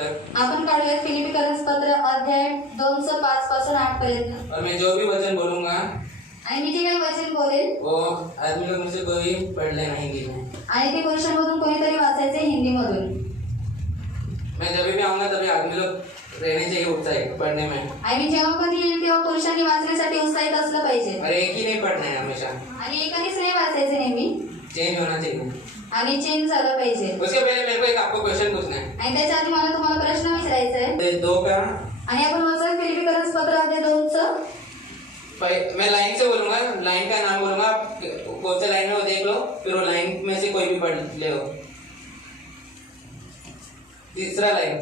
तक। आपण काढूया फिलिपी पत्र अध्याय 2:5 पासून 8 पर्यंत। और मैं जो भी वचन बोलूंगा आणि मी जे काही वचन बोलेल वो आदमी लोग मुझसे कोई पढ़ लेना हिंदी में, आणि ते पुरुषांमधून कोणीतरी वाचायचे हिंदीमधून। मैं जब भी आऊंगा तभी आदमी लोग रहने चाहिए उत्साहित पढ़ने में, आणि जेव्हा कधी येईल तेव्हा पुरुषांनी वाचण्यासाठी उत्साहित असलं पाहिजे। और एक ही नहीं पढ़ना है हमेशा, आणि एकानेच नाही वाचायचे नेहमी, चेंज होना चाहिए। आणि चेंज झालं पाहिजे। उसके पहले मेरे को एक आपको क्वेश्चन पूछना है। आणि त्याच्या आधी मला तुम्हाला प्रश्न विचारायचा आहे। ते 2 का आणि आपण वाचूया फिलिपी पत्र अध्याय 2 मैं लाइन से बोलूंगा, लाइन का नाम बोलूंगा, कौन सा लाइन है वो देख लो, फिर वो लाइन में से कोई भी पढ़ ले हो। तीसरा लाइन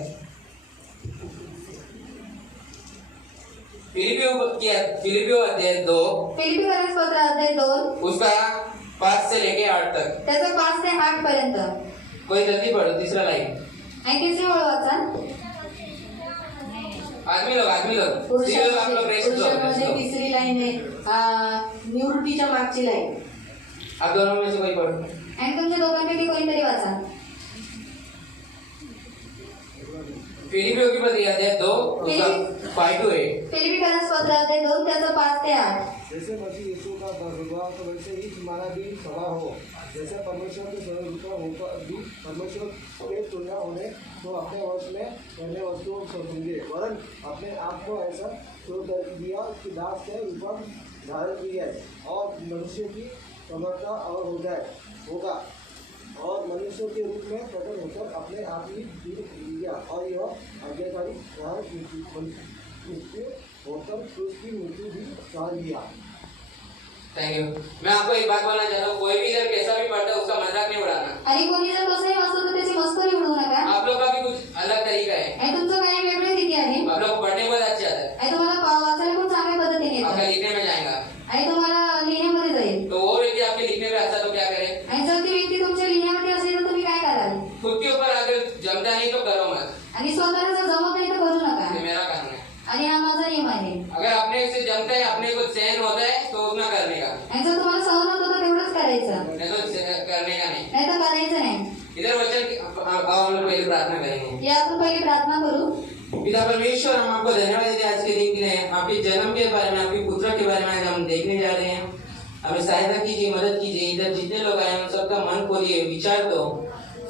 फिलिपियो अध्याय 2, फिलिपी पत्र अध्याय 2 उसका 5 से लेके 8 तक। त्याचा 5 ते 8 पर्यंत। कोई जल्दी पढ़ो तीसरा लाइन। आणि तिसरी ओळ वाचा। आदमी लोग आप लोग रेस्ट लो। तिसरी लाईन आहे निवृत्तीच्या मागची लाईन। आप दोनों में से कोई पढ़ो। आणि तुमच्या दोघांपैकी कोणीतरी वाचा। फिलिपियो की पत्री अध्याय 2 उसका 5 to 8। फिलिपी पत्र अध्याय 2 त्याचा 5 ते 8। जैसे मसीह यीशु का स्वभाव तो वैसे ही तुम्हारा भी स्वभाव हो। जैसे परमेश्वर के स्वरूप होकर भी परमेश्वर के तुलना होने तो अपने वश में पहले वस्तुओं को समझे, वरन अपने आप को ऐसा शुरू कर दिया कि दास के ऊपर धारण की जाए और मनुष्य की समर्था और होगा और मनुष्य के रूप में प्रकट होकर अपने आप ही दिया और यह आज्ञाकारी मृत्यु होकर क्रूस की मृत्यु भी सहन किया। Thank you. मैं आपको एक बात बोलना चाहता हूँ, कोई भी इधर कैसा भी पढ़ता है उसका मजाक नहीं उड़ाना। आणि कोणी जर कसंही वाचलं तर त्याची मस्करी उडवू नका। आप लोग का भी कुछ अलग तरीका है, आणि तुमचं काही वेगळी रीती आहे। आप लोग को पढ़ने बहुत अच्छा आता है, आणि तुम्हाला वाचायला पण चांगल्या पद्धतीने आपका येतं लिखने में जाएगा, आणि तुम्हाला लिहिण्यामध्ये जाईल। तो वो व्यक्ति आपके लिखने में अच्छा तो क्या करे? आणि जर ती व्यक्ती तुमच्या लिहिण्यामध्ये असेल तर तुम्ही काय कराल? खुद के ऊपर अगर जमता नहीं तो करो मत, आणि स्वतःला जर जमत नाही तर करू नका। ये मेरा काम है। आणि हा माझा नियम आहे। अगर अपने से जमता है, अपने को सहन होता है तो उतना करने का, आणि जर तुम्हाला सहन होतं तर तेवढंच करायचं, नहीं तो करने का नहीं। नाही तर करायचं नाही। इधर वचन हम लोग पहले प्रार्थना करेंगे। या आपण पहिली प्रार्थना करू। पिता परमेश्वर, हम आपको धन्यवाद देते हैं आज के दिन के लिए, आपके जन्म के बारे में, आपके पुत्र के बारे में आज हम देखने जा रहे हैं। हमें सहायता कीजिए, मदद कीजिए। इधर जितने लोग आए उन सबका मन खोलिए, विचार दो,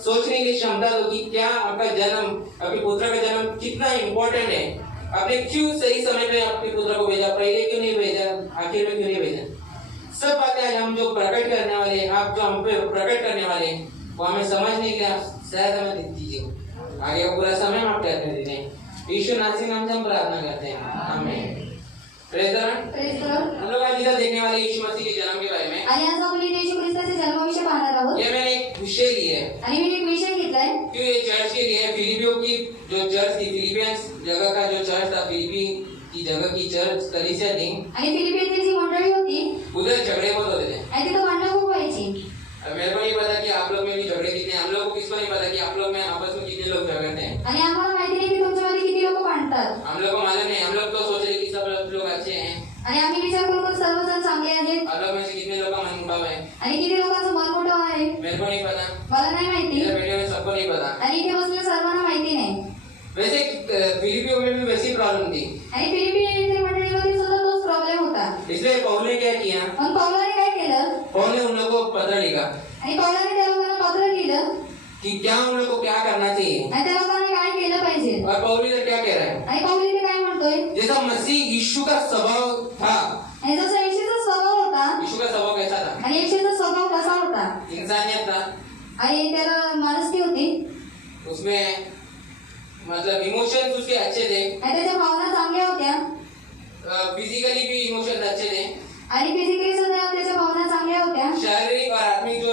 सोचने की क्षमता दो कि क्या आपका जन्म, आपके पुत्र का जन्म कितना इम्पोर्टेंट है। आपने क्यों सही समय पे आपके पुत्र को भेजा, पहले क्यों नहीं भेजा, आखिर में क्यों नहीं भेजा। सब बातें आज हम जो प्रकट करने वाले, आप जो हम पे प्रकट करने वाले, वो हमें समझने के लिए आप सहायता में दीजिए। आगे का पूरा समय हम आप करने देते हैं। यीशु नासी नाम से हम प्रार्थना करते हैं, आमीन। Praise the lord. Praise the lord. हम लोग आज इधर देखने वाले यीशु मसीह के जन्म के बारे में, आणि आज आपण येशू ख्रिस्ताच्या जन्माविषयी पाहणार आहोत। ये मैंने एक विषय ली है। आणि मी एक विषय घेतलाय क्यों ये चर्च के लिए, फिलिपियो की जो चर्च थी, फिलिपियंस जगह का जो चर्च था, फिलिपी की जगह की चर्च कलीसिया थी, आणि फिलिपी येथील जी मंडळी होती उधर झगड़े बहुत होते थे। आणि तिथं भांडणं खूप व्हायची। अब मेरे को नहीं पता कि आप लोग में भी झगड़े कितने हैं, हम लोग को किसको नहीं पता कि आप लोग में आपस में कितने लोग झगड़ते हैं। आणि आम्हाला माहिती नाही की तुमच्यामध्ये किती लोक भांडतात। हम लोग को मालूम नहीं, हम लोग तो सोच रहे कि सब लोग अच्छे हैं। आणि आम्ही विचार करू सर्वजण चांगले आहेत आप लोग में से कितने लोग का मन मुटाव है, आणि किती लोकांचं मन मोठं आहे मेरे को नहीं पता, मला नाही माहिती। इधर वीडियो में सबको नहीं पता। आणि इथे बसलेल्या सर्वांना माहिती नाही। वैसे फिलिपियो में भी वैसी प्रॉब्लम थी, आणि फिलिपी येथील मंडळीमध्ये सुद्धा तोच प्रॉब्लेम होता। इसलिए पौल ने क्या किया, मग पौलाने काय केलं? पौल ने उन लोगों को पत्र लिखा आणि पौलाने त्या लोकांना पत्र लिहिलं कि क्या उन लोगों को क्या करना चाहिए। आणि त्या लोकांनी काय केलं पाहिजे। और पौल इधर क्या कह रहा है, आणि पौल इथे काय म्हणतोय, जैसा मसीह यीशु का स्वभाव था, आणि जसा येशूचा स्वभाव होता यीशु का स्वभाव कैसा था, आणि येशूचा स्वभाव कसा होता इंसानियत था, आणि त्याला माणुसकी होती उसमें मतलब इमोशंस उसके अच्छे थे, आणि त्याच्या भावना चांगल्या होत्या फिजिकली भी इमोशंस अच्छे थे, आणि फिजिकली सुद्धा त्याच्या भावना चांगल्या होत्या। शारीरिक और आत्मिक जो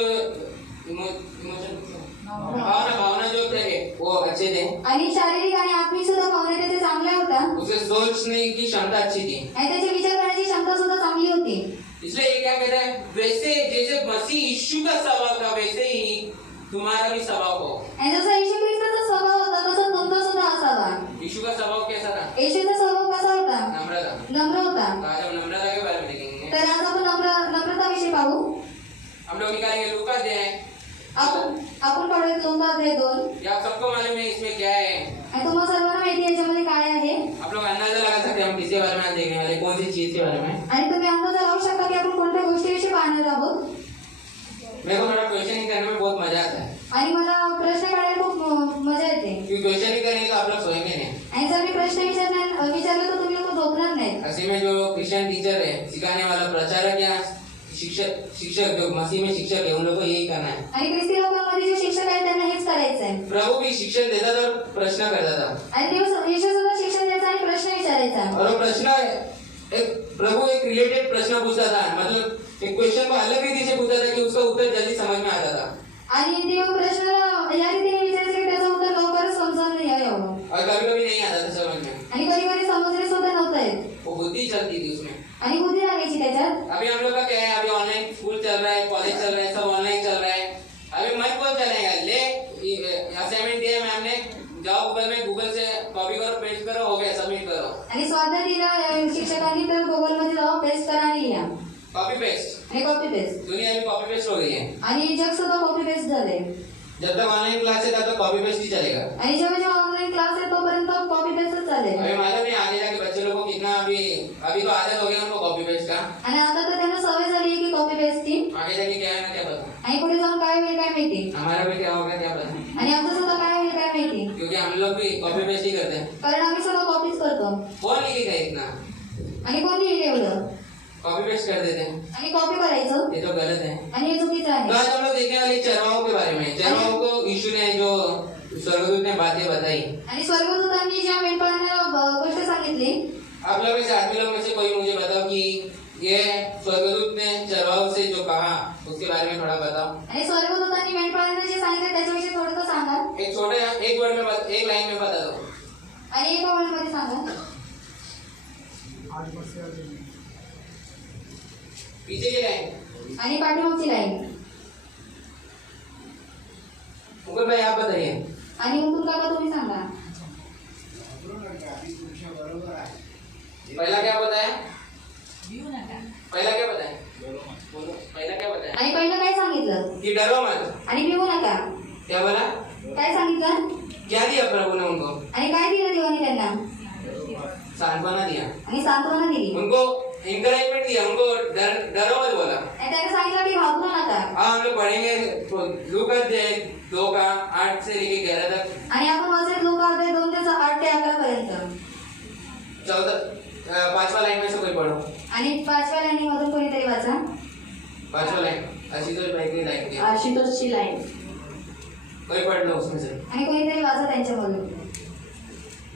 इमोशन भावना जो थे वो अच्छे थे, आणि शारीरिक आणि आत्मिक सुद्धा भावना त्याच्या चांगल्या होत्या उसे सोचने की क्षमता अच्छी थी, आणि त्याचे विचार करण्याची क्षमता सुद्धा चांगली होती। इसलिए ये क्या कहता है, वैसे जैसे मसीह यीशु का स्वभाव था वैसे ही तुम्हारा भी स्वभाव हो। आणि जसा येशू ख्रिस्ताचा स्वभाव होता तसा तुमचा सुद्धा असावा। यीशु का स्वभाव कैसा था, येशूचा स्वभाव कसा होता, नम्र था। नम्र होता। तो आज हम नम्रता के बारे में देखेंगे। तर आज आपण नम्रता विषयी पाहू। हम लोग निकालेंगे लूका अध्याय, आपण पढूया 2 अध्याय 2। ये आप सबको मालूम है इसमें क्या है, आणि बारे में आज देखने वाले, कौन सी चीज के बारे में? आणि तुम्ही अंदाजा लावू शकता की आपण कोणत्या गोष्टीविषयी पाहणार आहोत. मेरे को थोड़ा क्वेश्चनिंग करने में बहुत मजा आता है, आणि मला प्रश्न काढायला खूप मजा येते. क्योंकि क्वेश्चनिंग करेंगे तो आप लोग सोएंगे नहीं. आणि जर मी प्रश्न विचारले तर तुम्ही लोक झोपणार नाही. ऐसे में जो क्रिश्चियन टीचर है, सिखाने वाला प्रचारक या शिक्षक जो मसीह में शिक्षक है, उन लोगों को यही करना है. आणि ख्रिस्ती लोकांमध्ये जे शिक्षक आहेत त्यांना हेच करायचं आहे. प्रभु भी शिक्षण देता था और प्रश्न करता था, आणि येशू सुद्धा शिक्षण द्यायचा आणि प्रश्न विचारायचा. और वो प्रश्न प्रभु एक रिलेटेड प्रश्न पूछता था, मतलब एक क्वेश्चन को अलग रीति से पूछता था कि उसका उत्तर जल्दी समझ में आता था. आणि देव प्रश्नाला या रीतीने विचारायचे की त्याचं उत्तर लवकरच समजून यावं. और कभी कभी नहीं आता था समझ में, आणि कधी कधी समजले सुद्धा नव्हतं येत. वो बुद्धि चलती थी उसमें. आणि बुद्धी लागायची त्याच्यात. अभी हम लोग का क्या है, अभी ऑनलाइन स्कूल चल रहा है, कॉलेज चल रहा है, सब ऑनलाइन चल रहा है. अभी मन कौन चलेगा, ले असाइनमेंट दिया मैम ने, जाओ गूगल से कॉपी करो, पेस्ट करो, हो गया, सबमिट करो. आणि स्वाध्याय दिला शिक्षकांनी तर गुगल मध्ये जाऊन पेस्ट करा आणि लिहा. Copy paste. आणि कॉपी पेस्ट. दुनिया अभी कॉपी पेस्ट हो गई है. आणि जग सुद्धा कॉपी पेस्ट झाले. जब तक ऑनलाइन क्लास है तब तक कॉपी पेस्ट ही चलेगा. आणि जेव्हा ऑनलाइन क्लास आहे तोपर्यंत कॉपी पेस्टच चालेल. अभी मालूम नहीं आगे जाके बच्चे लोगों को कितना अभी तो आदत हो गया उनको कॉपी पेस्ट का. आणि आता तर त्यांना सवय झाली की कॉपी पेस्टची. आगे जाके क्या है ना क्या पता. आणि पुढे जाऊन काय होईल काय माहिती. हमारा भी क्या होगा क्या पता. आणि आमचं सुद्धा काय होईल काय माहिती. क्योंकि हम लोग भी कॉपी पेस्ट ही करते हैं. कारण आम्ही सगळं कॉपीच करतो. कौन लिखेगा इतना. आणि कोणी एवढं कॉपी पेस्ट कर देते हैं. आणि कॉपी करायचं. ये तो गलत है. आणि हे चुकीचं तो आहे. आज हम लोग देखने वाले चरवाहों के बारे में. चरवाहों को यीशु ने जो स्वर्गदूत ने बातें बताई. आणि स्वर्गदूतांनी ज्या मेंढपाळांना गोष्ट सांगितली. आप लोग में से आदमी लोग में से कोई मुझे बताओ कि ये स्वर्गदूत ने चरवाहों से जो कहा उसके बारे में थोड़ा बताओ. आणि स्वर्गदूतांनी मेंढपाळांना जे सांगितलं त्याच्याविषयी थोडं सांगा. एक वर्ड में एक लाइन में बता दो. आणि एका वर्डमध्ये सांगा. पीछे की लाइन आणि पाठीमागची लाईन. मुकुल भाई आप बताइए. आणि मुकुल काका तुम्ही सांगा. पहला क्या बताया. पहला क्या बताया. पहला क्या बताया. आणि पहिलं काय सांगितलं. कि डरो मत. आणि भिवू नका. क्या बोला. काय सांगितलं. क्या दिया प्रभु ने उनको. आणि काय दिलं देवाने त्यांना. सांत्वना दिया. आणि सांत्वना दिली. उनको इंकरेजमेंट दिया. उनको डरो मत बोला. आणि त्याने सांगितलं की घाबरू नका. हाँ हम लोग पढ़ेंगे लूका 2:8 से लेके 11 तक. आणि आपण वाचत लोक अर्धे 2 ते 8 ते 11 पर्यंत. 5वां लाइन में से कोई पढ़ो. आणि 5व्या लाईनीमधून कोणीतरी वाचा. 5वां लाइन आशीष भाई की लाइन की आशुतोषची लाईन. कोई पढ़ लो उसमें से. आणि कोणीतरी वाचा त्यांच्यामधून.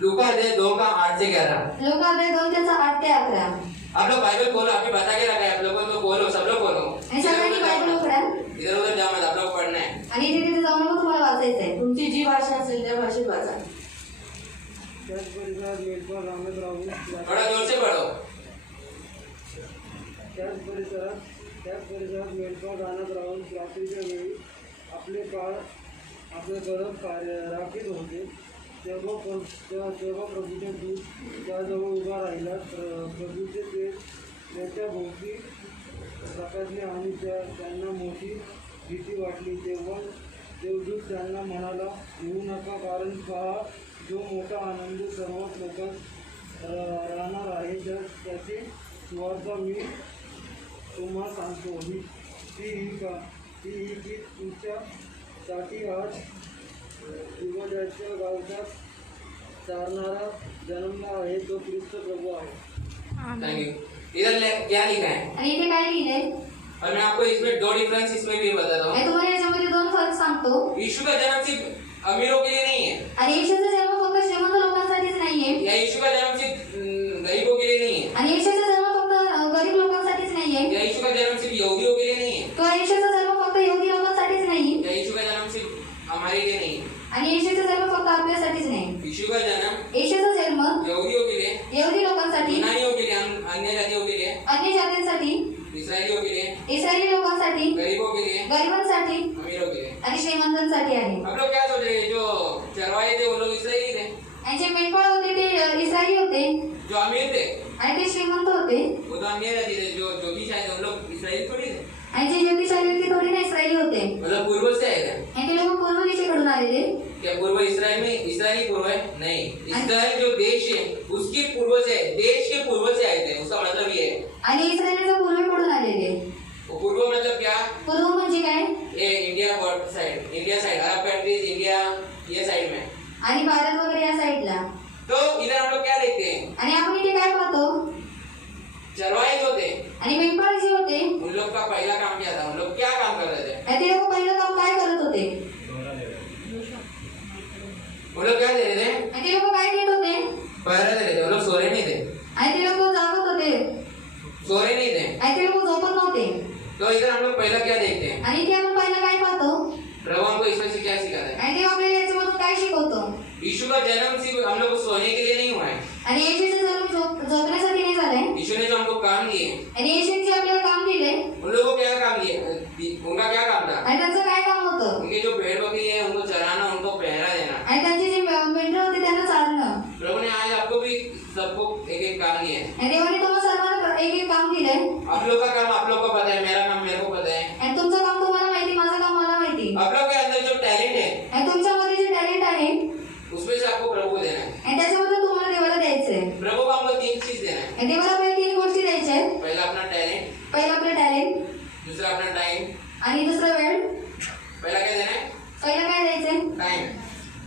लूका 2:8 से 11. लोक अर्धे 2 ते 8 ते 11. आप लोग बाइबल खोलो. अभी बता के रखा है आप लोगों को, तो खोलो, सब लोग खोलो. आणि सगळ्यांनी बायबल उघडा. इधर उधर जा मत, आप लोग पढ़ना है. आणि इथे तिथे जाऊन मग तुम्हाला वाचायचंय. तुमची जी भाषा असेल त्या भाषेत वाचा. त्याच परिसरात मेंढपाळ रांगत राहून थोड़ा जोर से पढ़ो. त्याच परिसरात मेंढपाळ रानात राहून रात्रीच्या वेळी आपले गरज राखीत होते. तेव्हा प्रभूचे दूत त्याजवळ उभा राहिला. प्रभूचे ते त्याच्या भोवती प्रकाशले आणि त्यांना मोठी भीती वाटली. तेव्हा देवदूत त्यांना म्हणाला, येऊ नका, कारण पहा, जो मोठा आनंद सर्वच लोकांत राहणार आहे, त्याची सुवार्ता मी तुम्हाला सांगतो. ती ही की तुमच्यासाठी आज दिवजाच्या गावचा चारणारा जन्मला आहे, तो ख्रिस्त प्रभू आहे. Thank you. इधर क्या लिखा है. आणि इथे काय लिहिलंय. और मैं आपको इसमें 2 डिफरेंस इसमें भी बताता हूँ. आणि तुम्हाला याच्यामध्ये 2 फरक सांगतो. यीशु का जन्म सिर्फ अमीरों के लिए नहीं है. आणि येशूचा जन्म फक्त श्रीमंत लोकांसाठीच नाहीये. या यीशु का जन्म सिर्फ गरीबों के लिए नहीं है. आणि येशूचा जन्म फक्त गरीब लोकांसाठीच नाहीये. या यीशु का जन्म सिर्फ यहूदियों के लिए नहीं है. किंवा येशूचा जन्म फक्त यहूदी लोकांसाठीच नाही. या यीशु का जन्म सिर्फ हमारे लिए नहीं है. आणि येशूचा जन्म फक्त आपल्यासाठीच नाही. यीशु का जन्म येशूचा जन्म यहूदियों के लिए, यहूदी लोकांसाठी, यूनानियों के लिए, अन्य जातियों के लिए, अन्य जातींसाठी, इस्राएलियों के लिए, इस्रायली लोकांसाठी, गरीबों के लिए, गरिबांसाठी अमीरों के लिए. आणि श्रीमंतांसाठी आहे. आप लोग क्या सोच रहे हैं. जो चरवाहे थे वो लोग इस्राएली थे. आणि जे मेंढपाळ होते ते इस्रायली होते. जो अमीर थे आणि ते श्रीमंत होते. वो तो अन्य जाति थे. जो ज्योतिष आए थे उन लोग इस्राएली थोड़ी थे. आणि जे ज्योतिषाली व्यक्ती थोडी ना इस्रायली होते मतलब पूर्व से आए थे। आणि ते लोक पूर्व दिशेकडून आलेले क्या पूर्व इसराइल में इसराइली पूर्व है? नहीं, इसराइल जो देश है उसके पूर्व से, देश के पूर्व से आए थे, उसका मतलब ये है। आणि इस्रायलीचा पूर्वेकडून आलेले। वो पूर्व मतलब क्या? पूर्व म्हणजे काय? ये इंडिया साइड, इंडिया साइड, अरब कंट्रीज, इंडिया ये साइड में। आणि भारत वगैरे या साईडला। तो इधर हम लोग क्या देखते हैं? आणि आपण इथे काय पाहतो? चरवाहे जो थे आणि मेंढपाळ जे होते उन लोग का पहला काम क्या था? उन लोग क्या काम कर रहे थे? ते लोक पहिलं काम काय करत होते? उन लोग क्या दे रहे थे? आणि ते लोक काय देत होते? पहरा दे रहे थे। उन लोग सो रहे नहीं थे, आणि ते लोक जागत होते सो रहे नहीं थे। आणि ते लोक झोपत नव्हते। तो इधर हम लोग पहला क्या देखते हैं? आणि ते आपण पहिलं काय पाहतो? प्रभु हमको इसमें से क्या सिखाता है? आणि ते आपल्याला याच्यामधून काय शिकवतो? यीशु का जन्म सिर्फ हम लोग को सोने के लिए नहीं हुआ है। आणि येशूचा जन्म झोपण्यासाठी नाही झालाय। यीशु ने जो हमको काम दिए, आणि येशूने आपल्याला काम दिले उन लोगों को क्या काम दिए? उनका क्या काम था? आणि त्यांचं काय काम होतं? उनके जो भेड़ बकरी है उनको चराना, उनको पहरा देना। आणि त्यांचे जे मेंढरं होते त्यांना चारणं। प्रभु ने आज आपको भी सबको एक एक काम दिया है। आणि देवाने तुम्हाला सर्वांना एक एक काम दिलंय। आप लोग का काम आप लोग को पता है, मेरा काम मेरे को पता है। आणि तुमचं काम तुम्हाला माहिती, माझं काम मला माहिती। आप लोग के अंदर जो टैलेंट है आणि तुमच्यामध्ये जे टॅलेंट आहे उसमें से आपको प्रभु को देना है। आणि त्याच्याबद्दल तुम्हाला देवाला द्यायचंय। प्रभु को हमको तीन चीज देना है। आणि देवाला पहिले तीन गोष्टी द्यायच्या आहेत। पहला अपना टैलेंट, पहिलं आपलं टॅलेंट, दूसरा अपना टाइम। आणि दुसरा वेळ। पहला क्या देना है? पहिलं काय द्यायचंय? Time,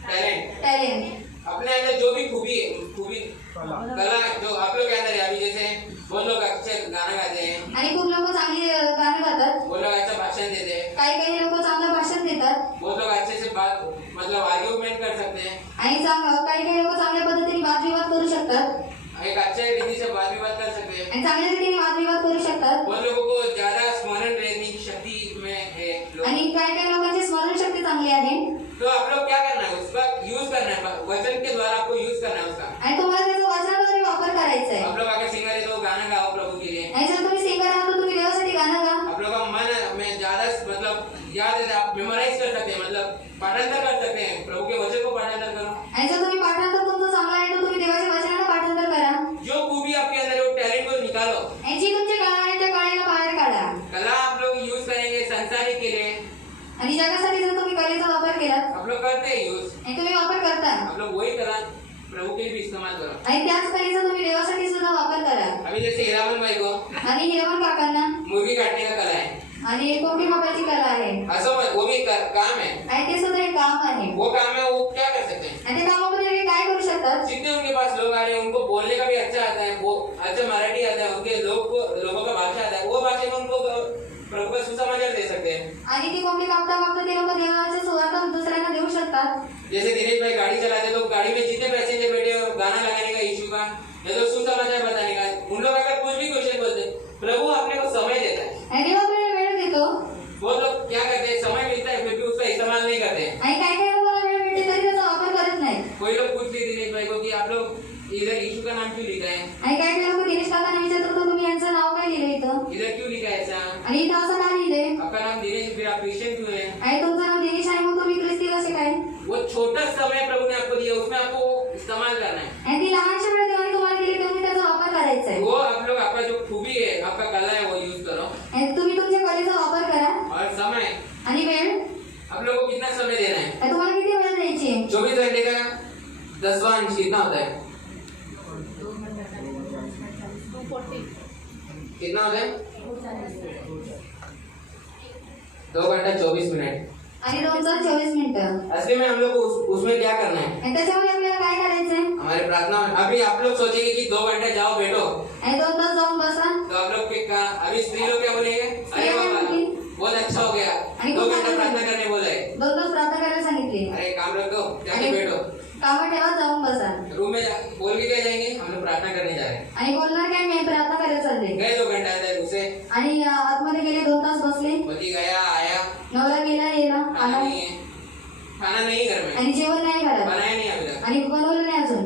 talent. टॅलेंट। अपने अंदर जो भी खूबी है, खूबी कला जो आप लोग के अंदर है, अभी जैसे बहुत लोग अच्छे गाना गाते हैं, आणि खूप लोक चांगली गाणं गातात, बहुत लोग अच्छा भाषण देते हैं, काही काही लोक चांगलं भाषण देतात, बहुत लोग अच्छे से बात मतलब आर्ग्यूमेंट कर सकते हैं, आणि काही काही लोक चांगल्या पद्धतीने वादविवाद करू शकतात, एक अच्छे रीति से बात विवाद कर सकते हैं। आणि चांगल्या रीतीने वादविवाद करू शकतात, बहुत लोगों को ज्यादा स्मरण रहने की शक्ति में है लोग। आणि काही काही लोकांची स्मरण शक्ती चांगली आहे। तो आप लोग क्या करना है? उसका यूज करना है, वचन के द्वारा आपको यूज करना है उसका। आणि तुम्हाला त्याचा वचनाद्वारे वापर करायचा आहे। आप लोग अगर सिंगर है तो गाना गाओ प्रभु के लिए। आणि जर तुम्ही सिंगर आहात तर तुम्ही देवासाठी गाणं गा। आप लोग का मन में ज्यादा मतलब याद है, आप मेमोराइज कर सकते हैं, मतलब पाठांतर कर सकते हैं, प्रभु के वचन को पाठांतर करो। आणि जर तुम्ही पाठांतर तुमचं चांगलं आहे तर तुम्ही देवाच्या वचनाला पाठांतर करा। जो खूबी आपके अंदर है वो टैलेंट को निकालो। आणि जी तुमची कला आहे त्या कलेला बाहेर काढा। कला आप लोग यूज करेंगे संसारिक के लिए, आणि जगासाठी जर तुम्ही कलेचा वापर केला आप लोग करते हैं यूज, आणि तुम्ही वापर करता आप लोग वही कला प्रभु के लिए भी इस्तेमाल करो। आणि त्याच कलेचा तुम्ही देवासाठी सुद्धा वापर करा। अभी जैसे हीरामन भाई को आणि हिरवण काकांना मुर्गी काटने का कला है, आणि कोंबडी मापाची कला आहे, असं वो भी काम है, आणि ते सुद्धा एक काम आहे। वो काम है, वो क्या कर सकते हैं? आणि ते कामामध्ये ते काय करू शकतात? जितने उनके पास लोग आ रहे हैं उनको बोलने का भी अच्छा आता है, वो अच्छा मराठी आता है, उनके लोगों का भाषा आता है, वो भाषा में उनको प्रभु का सुसमाचार दे सकते हैं। आणि ती कोंबडी कापता कापता ते लोक देवाच्या सुवार्ता दुसऱ्यांना देऊ शकतात। जैसे दिनेश भाई गाड़ी चलाते तो गाड़ी में जितने पैसेंजर बैठे हो गाना लगाने का इशू का या तो सुसमाचार बताने का, उन लोग अगर कुछ भी क्वेश्चन बोलते प्रभु अपने को समय देता है। आणि देव आपल्याला वेळ देतो। बहुत लोग क्या करते हैं, समय मिलता है फिर भी उसका इस्तेमाल नहीं करते हैं। आणि काय काय लोकांना वेळ मिळते तरी त्याचा वापर करत नाही। कोई लोग पूछ भी दिनेश भाई को कि आप लोग इधर यीशु का नाम क्यों लिखा है, आणि काय काय लोक दिनेश काकांना विचारतात तर तुम्ही यांचं नाव काय लिहिलं इथं? इधर क्यों लिखा है ऐसा, आणि इथं असं का लिहिलंय? आपका नाम दिनेश फिर आप क्रिश्चियन क्यों है? आणि तुमचं नाव दिनेश आहे मग तुम्ही ख्रिस्ती कसे काय? वो छोटा समय प्रभु ने आपको दिया, उसमें आपको इस्तेमाल करना है। आणि ती लहानशी वेळ देवाने तुम्हाला दिली तुम्ही त्याचा वापर करायचा आहे। वो आप लोग आपका जो खूबी है, आपका कला है वो यूज करो, आणि तुम्ही तुमच्या कलेचा वापर करा। और समय आणि वेळ आप लोगों को कितना समय देना है? आणि तुम्हाला किती वेळ द्यायची आहे? 24 घंटे का 10वां अंश कितना होता है? कितना होता है? 2 घंटा 24 मिनट। आणि 2 तास 24 मिनिटं। असली में हम लोग को उसमें क्या करना है? आणि त्याच्यामध्ये आपल्याला काय करायचंय? हमारे प्रार्थना में अभी आप लोग सोचेंगे कि 2 घंटे जाओ बैठो, आणि 2 तास जाऊन बसा। तो आप लोग के का अभी स्त्री लोग क्या बोलेंगे? अरे बाबा बहुत अच्छा हो गया, 2 घंटा प्रार्थना करने बोला है। 2 तास प्रार्थना करायला सांगितली। अरे काम रख दो, जाके बैठो, कामं ठेवा जाऊन बसा। रूम में बोल के क्या जाएंगे? हम लोग प्रार्थना करने जा रहे हैं। आणि बोलणार काय मी प्रार्थना करायला चालले। गए 2 घंटा अंदर उसे, आणि आतमध्ये गेले 2 तास बसले। पति गया आया, नवरा गेला येला खाना आला नहीं है, खाना नहीं घर में, आणि जेवण नाही घरात बनाया नहीं अभी तक। आणि बनवलं नाही अजून।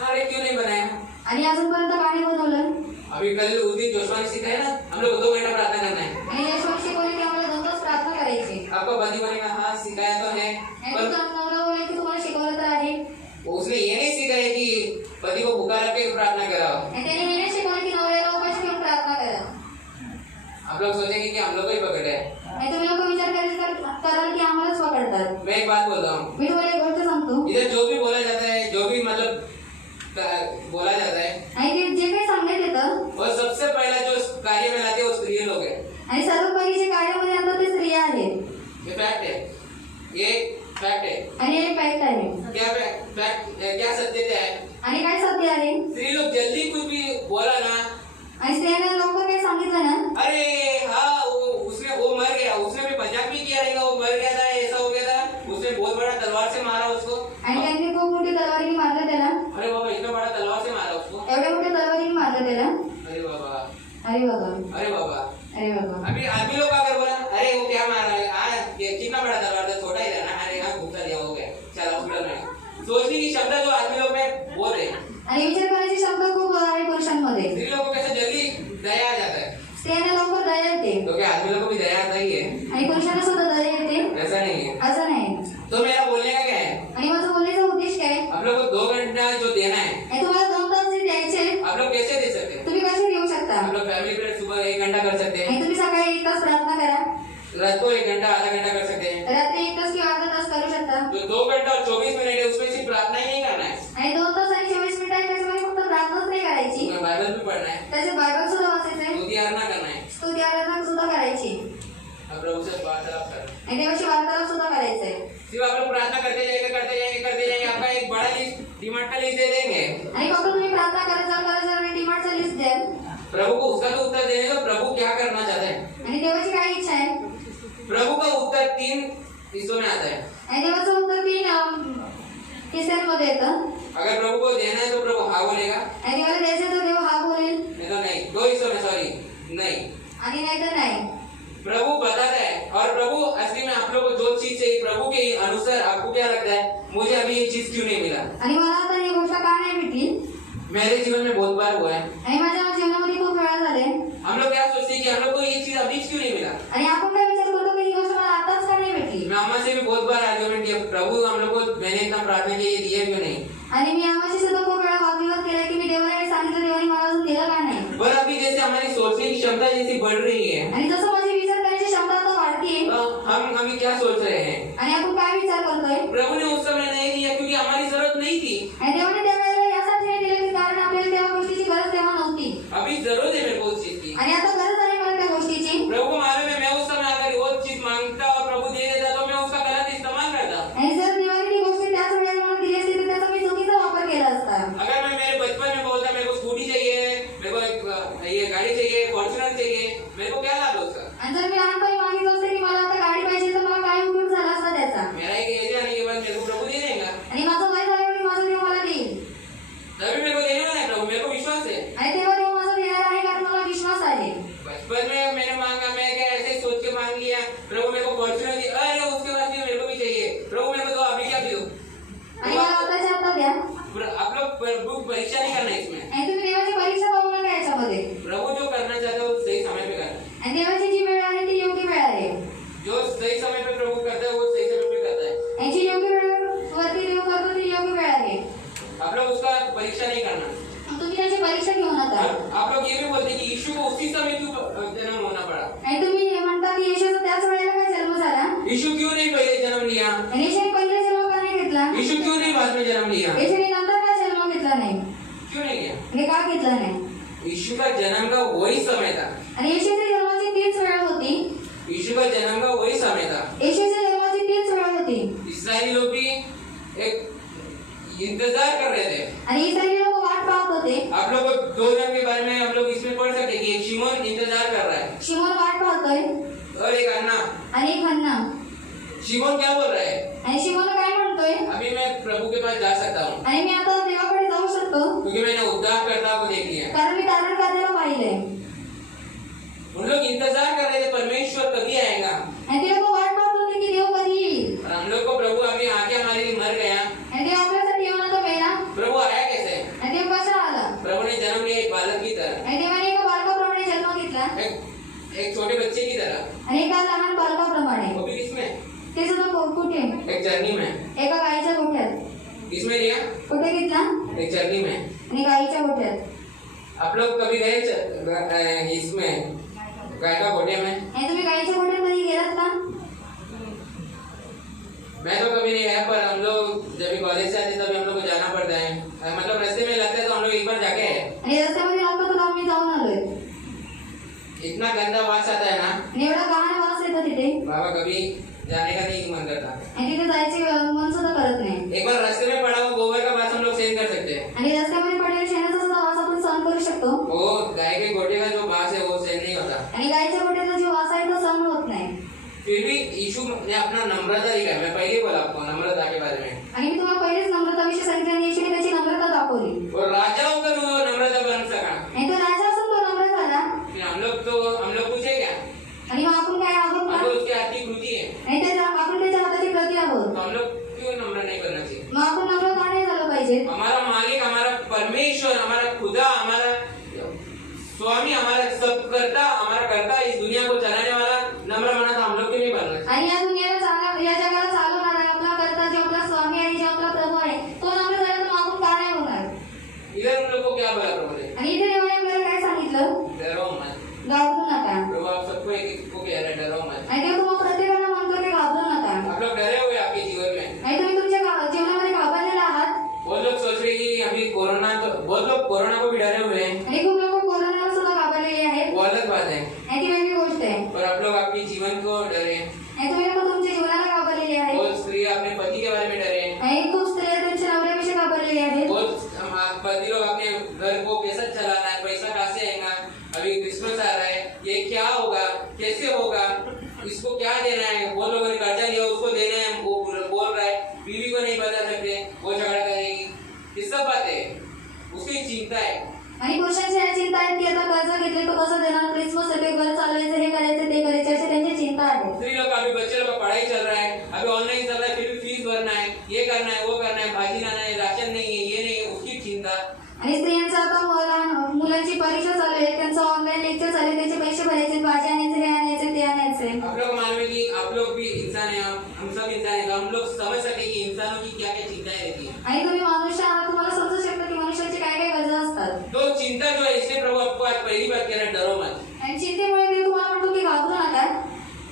अरे क्यों नहीं बनाया? आणि अजूनपर्यंत पाणी बनवलं। अभी कल उस दिन जोशवा ने सिखाया ना, हम लोग 2 घंटा प्रार्थना करना है। आणि यशवंत शिकवले की आम्हाला 2 तास प्रार्थना करायची। आपका पति बनेगा, हाँ सिखाया तो है, आणि पर तुमचा नवरा बोले की तुम्हाला शिकवलं तर आहे। उसने ये नहीं सिखाया कि पति को भूखा रख के प्रार्थना कराओ। आणि त्याने हे नाही शिकवलं की नवऱ्याला उपाशी ठेवून प्रार्थना करा। आप लोग सोचेंगे कि हम लोग को ही पकड़े हैं। आणि तुम्ही लोक विचार कराल की आम्हालाच पकडतात. मैं एक बात बोलता हूँ, मी तुम्हाला एक गोष्ट सांगतो. इधर जो भी बोला जाता है, जो भी मतलब बोला जाता है, आणि ते जे काही सांगण्यात येतं वो सबसे पहला जो कार्य में लाते हैं वो स्त्री लोग हैं। आणि सर्व पहिले जे कार्यामध्ये आणतात ते स्त्रिया आहेत. ये फैक्ट है, ये फैक्ट है। आणि हे फॅक्ट आहे. क्या फैक्ट, क्या सत्यता है? आणि काय सत्य आहे? स्त्री लोग जल्दी कुछ भी बोला ना, आणि स्त्रियांना लवकर काय सांगितलं ना, अरे हाँ वो मर गया, उसने भी मजाक भी किया रहेगा, वो मर गया था, ऐसा हो गया था, उसने बहुत बड़ा तलवार से मारा उसको। आणि त्यांनी खूप मोठी तलवारीने मारलं त्याला. अरे बाबा, इतना बड़ा तलवार से मारा उसको। एवढ्या मोठ्या तलवारीने मारलं त्याला. अरे बाबा, अरे बाबा, अरे बाबा, अरे बाबा. अभी आदमी लोग अगर बोला, अरे वो क्या मारा है, ये कितना बड़ा तलवार था, छोटा ही था ना, अरे हाँ घुसा दिया, हो गया, चल हॉस्पिटल में। सोचने की क्षमता जो आदमी लोग में बोल रहे हैं, आणि विचार करायची क्षमता खूप आहे पुरुषांमध्ये. स्त्री लोगों को कैसे जल्दी दया आ जाता है, स्त्रियांना लवकर दया येते क्योंकि आदमी लोग को भी दया आता ही है, आणि पुरुषांना सुद्धा दया येते, ऐसा नहीं है। असं नाही. तो मेरा बोलने का क्या है, आणि माझं बोलण्याचा उद्देश काय? आप लोग को 2 घंटा जो देना है, आणि तुम्हाला 2 तास जे द्यायचे आप लोग कैसे दे सकते हैं? तुम्ही कसे देऊ शकता? आप लोग फैमिली पीरियड सुबह 1 घंटा कर सकते हैं, आणि तुम्ही सकाळी 1 तास प्रार्थना करा, रात को 1 घंटा आधा घंटा कर सकते हैं। रात्री 1 तास किंवा अर्धा तास करू शकता. जो 2 घंटा और 24 मिनट है उसमें सिर्फ प्रार्थना ही नहीं करना है, आणि 2 तास आणि 24 मिनिट आहे त्याच्यामध्ये फक्त प्रार्थनाच नाही करायची, उसमें बाइबल भी पढ़ना है, त्याचे बायबल सुद्धा वाचायचे, स्तुति आराधना करना है, स्तुती आराधना सुद्धा करायची, और प्रभु से वार्तालाप करना है। आणि देवाशी वार्तालाप सुद्धा करायचंय. सिर्फ आप लोग प्रार्थना करते जाएंगे, करते जाएंगे, करते जाएंगे, आपका एक बड़ा लिस्ट डिमांड का लिस्ट दे देंगे। आणि फक्त तुम्ही प्रार्थना करायचं आणि डिमांडचा लिस्ट द्याल. प्रभु को उसका तो उत्तर देने दो, प्रभु क्या करना चाहते हैं। आणि देवाची काय इच्छा आहे? प्रभु का उत्तर 3 हिस्सों में आता है। आणि देवाचं उत्तर 3 हिस्स्यांमध्ये येतं. अगर प्रभु को देना है तो प्रभु हाँ बोलेगा, आणि देवाला द्यायचं तर देव हा बोलेल, नहीं तो नहीं। 2 हिस्सों में, सॉरी, नहीं। आणि नाही तर नाही. प्रभु बताता है, और प्रभु असली में आप लोग को जो चीज चाहिए प्रभु के अनुसार, आपको क्या लगता है मुझे अभी ये चीज क्यों नहीं मिला? आणि मला आता ही गोष्ट का नाही भेटली? मेरे जीवन में बहुत बार हुआ है। आणि माझ्या जीवनामध्ये खूप वेळा झाले. हम लोग क्या सोचते हैं कि हम लोग को ये चीज अभी क्यों नहीं मिला? आणि आपण काय विचार करतो की ही गोष्ट मला आताच का नाही भेटली? मैं अम्मा से भी बहुत बार आर्ग्यूमेंट किया, प्रभु हम लोग को मैंने इतना प्रार्थना की, ये दिए क्यों नहीं? आणि मी आम्हाशी सुद्धा खूप वेळा वादविवाद केला की मी देवाला हे सांगितलं, देवाने मला अजून दिलं का नाही? और अभी जैसे हमारी सोचने की क्षमता जैसी बढ़ रही है, आणि जसं माझी विचार करण्याची क्षमता आता वाढतीये, हम अभी क्या सोच रहे हैं? आणि आपण काय विचार करतोय? प्रभु ने उस समय नहीं दिया क्योंकि हमारी जरूरत नहीं थी। आणि देवाने त्यावेळेला यासाठी नाही दिलं की कारण आपल्याला तेव्हा गोष्टीची गरज तेव्हा नव्हती, अभी जरूरत है मेरे को उस चीज की। आणि आता गरज आहे मला त्या गोष्टीची. प्रभु को मालूम है, मैं उस समय अगर वो चीज मांगता और प्रभु दे देता तो मैं उसका गलत इस्तेमाल करता। आणि जर देवाने ती गोष्ट त्याच वेळेला मला दिली असती तर त्याचा मी चुकीचा वापर केला असता. अगर मैं मेरे बचपन में बोलता मेरे को स्कूटी चाहिए, मेरे को ये गाड़ी चाहिए, फॉर्च्यूनर चाहिए, मेरे को क्या लाभ है उसका? आणि जर मी लहानपणी मागितलं असतं की मला आता गाडी पाहिजे तर मला काय उपयोग झाला असता त्याचा? मेरा एक एज आने के बाद मेरे को प्रभु दे देगा, आणि माझं वय झाल्यावर माझं देव मला देईल, तभी मेरे को देने वाला है प्रभु, मेरे को विश्वास है। आणि तेव्हा देव माझं देणार आहे कारण मला विश्वास आहे. बचपन में मैंने मांगा, मैं क्या ऐसे सोच के मांग लिया, प्रभु मेरे को फॉर्च्यूनर दी, अरे उसके बाद भी मेरे को भी चाहिए, प्रभु मेरे को दो, अभी क्या दूं? आणि मला आताच्या आता द्या. आप लोग प्रभु परीक्षा नहीं करना इसमें, आणि तुम्ही देवाची परीक्षा पाहू नका याच्यामध्ये. प्रभु जो करना चाहता है वो सही समय पे करना है, आणि देवाची जी वेळ आहे ती योग्य वेळ आहे. जो सही समय पे प्रभु करता है वो सही समय पे करता है। आणि जी योग्य वेळेवरती देव करतो ती योग्य वेळ आहे. आप लोग उसका परीक्षा नहीं करना। तुम्ही त्याची परीक्षा घेऊ नका. आप लोग ये भी बोलते हैं कि यीशु को उसी समय क्यों जन्म होना पड़ा? आणि तुम्ही हे म्हणता की येशूचा त्याच वेळेला काय जन्म झाला? यीशु क्यों नहीं पहले जन्म लिया? आणि येशूने पहिले जन्म का नाही घेतला? यीशु क्यों नहीं बाद में जन्म लिया? येशूने नंतर का जन्म घेतला नाही? क्यों नहीं लिया? हे का घेतला नाही? यीशु का जन्म का वही समय था, आणि येशूच्या जन्माची तीच वेळ होती. यीशु का जन्म का वही समय था। येशूच्या जन्माची तीच वेळ होती. इस्राएली लोग भी एक इंतजार कर रहे थे। आणि इस्रायली लोक वाट पाहत होते. आप लोग 2 जन के बारे में आप लोग इसमें पढ़ सकते हैं कि एक शिमोन इंतजार कर रहा है शिमोन वाट पाहतोय और एक अन्ना। आणि एक हन्ना. शिमोन क्या बोल रहा है? आणि शिमोन काय म्हणतोय? अभी मैं प्रभु के पास जा सकता हूँ आणि मी आता देवाकडे जाऊ शकतो क्योंकि मैंने उद्धार करता को देख लिया। कारण मी तारण करण्याला पाहिलंय. उन लोग इंतजार कर रहे थे परमेश्वर कभी आएगा, आणि ते लोक वाट पाहत होते की देव कधी येईल. और हम लोग को प्रभु अभी आके हमारे लिए मर गया। आणि देव आपल्यासाठी येऊन आता मेला. प्रभु आया कैसे? आणि देव कसा आला? प्रभु ने जन्म लिया एक बालक की तरह, आणि देवाने एका बालकाप्रमाणे जन्म घेतला. एक छोटे बच्चे की तरह, आणि एका लहान बालकाप्रमाणे. वो भी किसमें? ते सुद्धा कुठे? एक चरनी में। एका गाईच्या गोठ्यात. किसमें लिया? कुठे घेतला? एक चरनी में। आणि गाईच्या गोठ्यात. आप लोग कभी गए इसमें गाय का गोटे में आणि तुम्ही गाईच्या गोठ्यामध्ये गेलात का? मैं तो कभी नहीं गया, पर हम लोग जब कॉलेज से आते तभी हम लोग को जाना पड़ता है। मतलब रास्ते में लगता है तो हम लोग एक बार जाके आए। आणि रस्त्यामध्ये लागतो तर आम्ही जाऊन आलोय. इतना गंदा वास आता है ना, आणि एवढा घाण वास येतो तिथे बाबा कभी जाने का नहीं मन करता। आणि तिथे जायचे मन सुद्धा करत नाही. एक बार रास्ते में पड़ा हुआ गोबर का वास हम लोग सहन कर सकते हैं, आणि रस्त्यामध्ये पडलेल्या शेणाचा सुद्धा वास आपण सहन करू शकतो. वो गाय के गोटे का जो वास है वो सहन नहीं होता। आणि गाईच्या गोठ्याचा जो वास आहे तो सहन होत नाही. फिर भी यीशु ने अपना नम्रता दिखाई। मैं पहले बोला आपको नम्रता के बारे में, आणि मी तुम्हाला पहिलेच नम्रता विषयी सांगितले आणि येशूने त्याची नम्रता दाखवली. और राजा होकर वो नम्रता बन सका। आणि तो राजा असून तो नम्र झाला. फिर हम लोग पूछे क्या, आणि मग आपण काय आहोत हम का? लोग उसके हाथ की कृति है, आणि आपण त्याच्या हाताची प्रती आहोत. तो हम लोग क्यों नम्र नहीं करना चाहिए? मग आपण नम्र का नाही झालं पाहिजे? हमारा मालिक, हमारा परमेश्वर, हमारा खुदा, हमारा स्वामी, हमारा सब करता, हमारा करता, इस दुनिया को चलाने वाला नम्र बना, तो हम लोग क्यों नहीं बनना? आणि या दुनियाला या जगाला चालवणारा आपला करता जो आपला स्वामी आहे, जो आपला प्रभू आहे, तो नम्र झाला तर मग आपण का नाही होणार? इधर उन लोग को क्या बोला प्रभु ने? आणि इथे देवाने आपल्याला काय सांगितलं? डरो मत। घाबरू नका. प्रभु आप सबको एक को कह रहे हैं, डरो मत। आणि तेव्हा तुम्हाला प्रत्येकाला म्हणतो की घाबरू नका. आप लोग डरे हुए आपके जीवन में। आणि तुम्ही तुमच्या जीवनामध्ये घाबरलेला आहात. बहुत लोग सोच रहे कि अभी कोरोना, तो बहुत लोग कोरोना को भी डरे हुए हैं, आणि खूप लोक कोरोनाला सुद्धा घाबरलेले आहेत. वो अलग बात है। आणि ती वेगळी गोष्ट आहे. और आप लोग आपके जीवन को डरे, आणि तुम्ही लोक तुमच्या जीवनाला घाबरलेले आहेत. बहुत स्त्री अपने पति के बारे में डरे, आणि खूप स्त्रिया त्यांच्या नवऱ्याविषयी घाबरलेले आहेत. बहुत पति लोग अपने घर को कैसा चलाना है, पैसा कहाँ से आएगा, अभी क्रिसमस आ रहा है, ये क्या होगा, कैसे होगा, इसको क्या देना है, वो लोगों ने कर्जा लिया उसको देना है, वो बोल रहा है, बीवी को नहीं बता सकते, वो झगड़ा करेगी, ये सब बातें उसकी चिंता है। आणि पुरुषांची या चिंता आहे की आता कर्ज घेतले तो कसं देणार, क्रिसमस येते, घर चालवायचं, हे करायचं, ते करायचं, अशी त्यांची चिंता आहे. स्त्री लोग अभी बच्चे लोग का पढ़ाई चल रहा है, अभी ऑनलाइन चल रहा है, फिर भी फीस भरना है, ये करना है, वो करना है, भाजी लाना है, राशन नहीं है, ये नहीं है, उसकी चिंता। आणि स्त्रियांचं आता मुलांची परीक्षा चालू आहे, त्यांचं ऑनलाईन लेक्चर चालू आहे, त्याचे पैसे भरायचे, भाजी आणायचे, हे आणायचे, ते आणायचे. आप लोग मालूम है कि आप लोग भी इंसान है, हम सब इंसान है, तो हम लोग समझ सकते हैं कि इंसानों की क्या क्या चिंताएं रहती है। आणि तुम्ही मनुष्य आहात, तुम्हाला समजू शकता की मनुष्याची काय काय गरजा असतात. तो चिंता जो है, इसलिए प्रभु आपको आज पहली बात कह रहा है, डरो मत। आणि चिंतेमुळे मी तुम्हाला म्हणतो की घाबरू नका.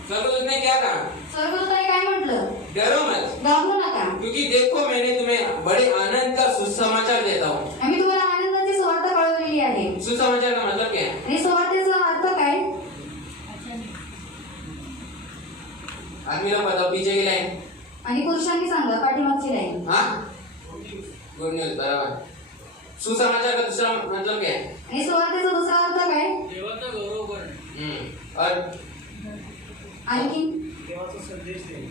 स्वर्गदूत ने क्या कहा? स्वर्गदूताने काय म्हटलं? डरो मत, घाबरू नका. क्योंकि देखो मैंने तुम्हें बड़े आनंद का सुसमाचार देता हूँ। आम्ही तुम्हाला आनंदाची सुवार्ता कळवलेली आहे. सुसमाचार का मतलब क्या है? आणि सुवार्तेचा अर्थ काय? आदमी लोग बताओ पीछे की लाइन। आणि पुरुषांनी सांगा पाठीमागची लाईन. हाँ, गुड न्यूज, बराबर। सुसमाचार का दूसरा मतलब क्या है? आणि सुवार्तेचा दुसरा अर्थ काय? और आणखी देवाचा संदेश देणे.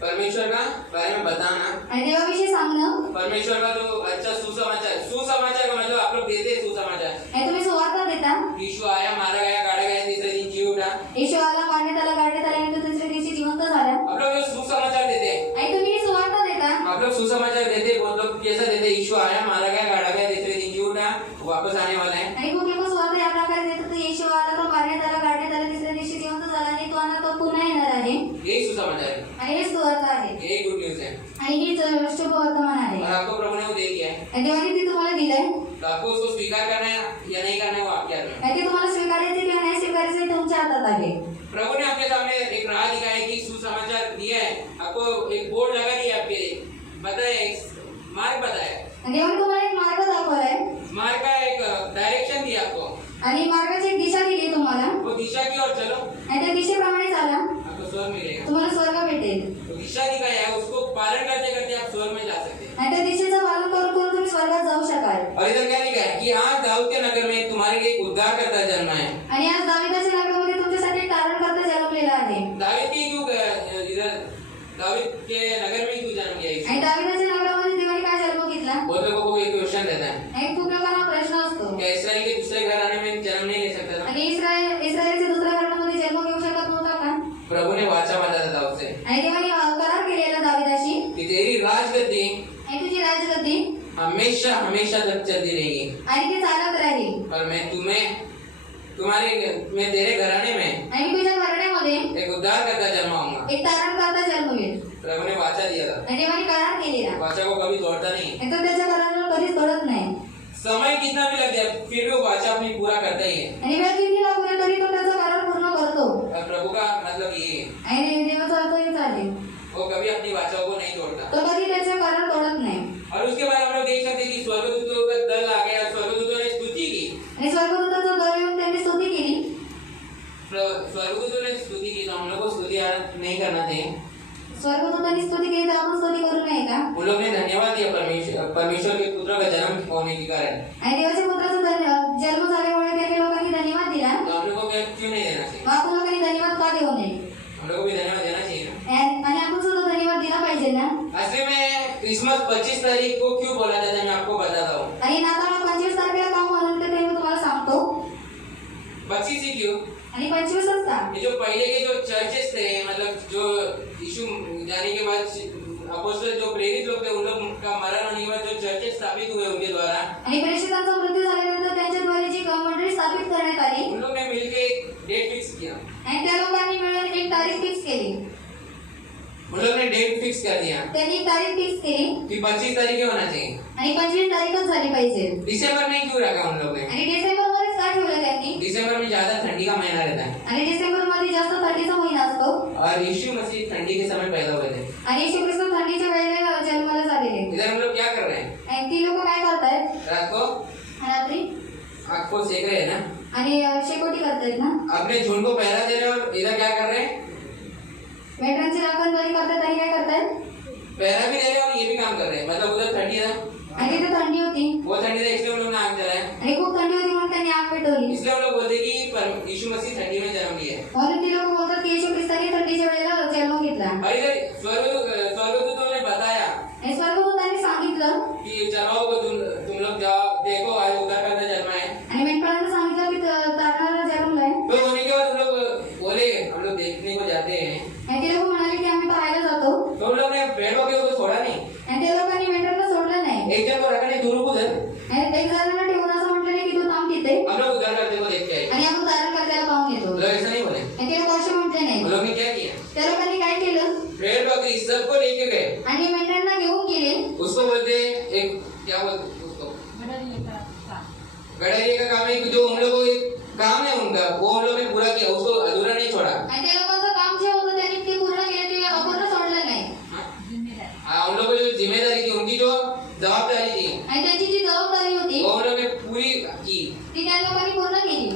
परमेश्वर का बारे में बताना। आणि देवाविषयी सांगणं. परमेश्वर का जो अच्छा सुसमाचार, सुसमाचार का मतलब आप लोग देते हैं सुसमाचार। आणि तुम्ही सुवार्ता देता. यीशु आया, मारा गया, गाड़ा गया, तीसरे दिन जी उठा। येशू आला, मारण्यात आला, गाडण्यात आला आणि तो तिसऱ्या दिवशी जिवंत झाला. आप लोग जो सुसमाचार देते हैं, आणि तुम्ही सुवार्ता देता. आप लोग सुसमाचार देते, बहुत लोग कैसा देते? यीशु आया, मारा गया, गाड़ा गया, तीसरे दिन जी उठा, वापस आने वाला है। आणि खूप लोक सुवार्ता या प्रकारे देतात. येशू आला, तो मारण्यात आला, गाडण्यात आला, तिसऱ्या दिवशी जिवंत झाला आणि तो आता तो पुन्हा येणार आहे. यही सुसमाचार है, आणि हे सुवार्ता आहे. यही गुड न्यूज है। आणि ही शुभ वर्तमान आहे. और आपको प्रभु ने वो दे दिया है, आणि देवाने ती तुम्हाला दिलंय. तो आपको उसको स्वीकार करना है या नहीं करना है वो आपके हाथ में है। आणि ते तुम्हाला स्वीकारायचे किंवा नाही स्वीकारायचे हे तुमच्या हातात आहे. प्रभु ने आपके सामने एक राह दिखाया कि सुसमाचार दिया है, आपको एक बोर्ड लगा दिया, आपके बताया, मार्ग बताया, आणि देवाने तुम्हाला एक मार्ग दाखवलाय. मार्ग का एक डायरेक्शन दिया आपको, आणि मार्गाची एक दिशा दिली तुम्हाला. वो दिशा की ओर चलो, आणि त्या दिशेप्रमाणे चाला, आपको स्वर्ग मिलेगा। तुम्हाला स्वर्ग भेटेल. तो दिशा दिखाया है, उसको पालन करते करते आप स्वर्ग में जा सकते हैं। आणि त्या दिशेचं पालन करून करून तुम्ही स्वर्गात जाऊ शकाल. और इधर क्या लिखा है कि आज दाऊद के नगर में तुम्हारे लिए एक उद्धारकर्ता जन्मा है। आणि आज दाविदाच्या नगरामध्ये तुमच्यासाठी एक तारणकर्ता जन्मलेला आहे. दाऊद की क्यों इधर दाऊद के नगर में क्यों जन्म लिया आणि दाविदाच्या नगरामध्ये देवाने काय जन्म घेतला? बहुत लोगों को एक क्वेश्चन रहता है, आणि खूप लोकांना प्रश्न असतो. क्या इसराइल के दूसरे घर आने में जन्म नहीं ले सकता था? आणि इस्रायलच्या दुसऱ्या घरामध्ये जन्म घेऊ शकत नव्हता का? प्रभु ने वाचा बांधा था दाऊद से आणि देवाने करार केलेला दाविदाशी कि तेरी राजगद्दी आणि तुझी राजगद्दी हमेशा हमेशा तक चलती रहेगी, आणि ती चालत राहील. और मैं तेरे घराने में आणि तुझ्या घराण्यामध्ये एक उद्धारकर्ता जन्माऊंगा। एक तारणकर्ता जन्मवेल. प्रभु ने वाचा दिया था, आणि देवाने करार केलेला. वाचा को कभी तोड़ता नहीं है। आणि तो त्याच्या कराराला कधीच तोडत नाही. समय कितना भी लग जाए फिर भी वो वाचा अपनी पूरा करता ही है। आणि वेळ किती लागू तरी तो त्याचा प्रभु का मतलब ये है, आणि देवाचा अर्थ हेच आहे, वो कभी अपनी वाचाओं को नहीं तोड़ता। तो कधी त्याचे कारण तोडत नाही. और उसके बाद हम लोग देख सकते हैं कि स्वर्गदूतों का दल आ गया, स्वर्गदूतों ने स्तुति की। आणि स्वर्गदूताचा दल येऊन त्यांनी स्तुती केली. स्वर्गदूतों ने स्तुति की, तो हम लोग को स्तुति नहीं करना चाहिए। स्वर्गदूतांनी स्तुती केली तर आपण स्तुती करू नये का? उन लोग ने धन्यवाद दिया परमेश्वर के पुत्र का जन्म होने के कारण। आणि देवाच्या पुत्राचा जन्म झाल्यामुळे त्यांनी लोकांनी धन्यवाद दिला. तो हम लोग को क्यों नहीं देना चाहिए? मग आपण लोकांनी धन्यवाद का देऊ नये? हम लोग को भी धन्यवाद देना चाहिए ना। आणि आपण सुद्धा धन्यवाद दिला पाहिजे ना. असली में क्रिसमस 25 तारीख को क्यों बोला जाता है, मैं आपको बताता हूँ। आणि नाताळ 25 तारखेला का म्हणून ते मी तुम्हाला सांगतो. 25 ही क्यों? आणि 25च का? ये जो पहले के जो चर्चेस थे, मतलब जो यीशु जाने के बाद अपोस्टल जो प्रेरित लोग थे, उन लोग का मरण होने के बाद जो चर्चेस स्थापित हुए उनके द्वारा, आणि प्रेषितांचा मृत्यू झाल्यानंतर त्यांच्याद्वारे जी मंडळी स्थापित करण्यात आली उन लोग ने मिलके एक डेट फिक्स किया। आणि त्या लोकांनी मिळून एक तारीख फिक्स केली. उन लोग ने डेट फिक्स कर दिया त्यांनी एक तारीख फिक्स केली कि 25 तारीख होना चाहिए। आणि 25 तारीखच झाली पाहिजे. दिसंबर में क्यों रखा उन लोग ने? आणि डिसेंबर मध्येच का ठेवलं त्यांनी? दिसंबर में ज्यादा ठंडी का महीना रहता है आणि डिसेंबर मध्ये जास्त थंडीचा महिना असतो. और यीशु मसीह ठंडी के समय पैदा हुए थे। आणि येशू ख्रिस्त थंडीच्या वेळेला जन्माला झालेले. इधर हम लोग क्या कर रहे हैं? आणि ती लोक काय करतायत? रात को रात्री आग को सेक रहे हैं ना, आणि शेकोटी करतायत ना. अपने झुंड को पहरा दे रहे हैं, और इधर क्या कर रहे हैं? मेट्रांची राखणदारी करतायत आणि काय करतायत? पहरा भी दे रहे हैं और ये भी काम कर रहे हैं। मतलब उधर ठंडी था, आणि तिथे थंडी होती वो ठंडी था, इसलिए उन लोगों ने आग जलाया। आणि खूप थंडी होती म्हणून त्यांनी आग पेटवली. इसलिए हम लोग बोलते हैं कि यीशु मसीह ठंडी में जन्म लिया है। म्हणून ती लोक बोलतात की येशू ख्रिस्ताने थंडीच्या वेळेला जन्म घेतला. और इधर स्वर्गदूतों ने बताया आणि स्वर्गदूतांनी सांगितलं कि चलो तुम लोग जाओ, देखो आज उद्धारकर्ता जन्मा है। आणि मेंढपाळांना सांगितलं की तारणारा जन्मलाय. तो होने के बाद हम लोग बोले हम लोग देखने को जाते हैं। आणि ते लोक म्हणाले की आम्ही पाहायला जातो. तो हम लोग ने भेड़ों के को छोड़ा नहीं, आणि त्या लोकांनी मेंढरांना सोडलं नाही. एक जन को रखने दूर उधर, आणि एक जणांना ठेवून असं म्हटलं नाही की तू थांब तिथे हम लोग उद्धारकर्ता को देखते आए। आणि आपण तारणकर्त्याला पाहून येतो. हम लोग ऐसा नहीं बोले। आणि ते लोक असे म्हटले नाही. हम लोग ने क्या किया? त्या लोकांनी काय केलं? भेड़ बकरी सबको लेके गए। आणि मेंढरांना घेऊन गेले. उसको बोलते एक क्या बोलते उसको, गड़रिये का काम है कि जो हम लोग को एक काम है उनका, वो हम लोग ने पूरा किया, उसको अधूरा नहीं छोड़ा। आणि त्या लोकांचं काम जे होतं त्यांनी ते पूर्ण केलं, ते अपूर्ण सोडलं नाही. हाँ, उन लोगों को जो जिम्मेदारी थी, उनकी जो जवाबदारी थी, आणि त्यांची जी जबाबदारी होती वो हम लोग ने पूरी की। ती त्या लोकांनी पूर्ण केली.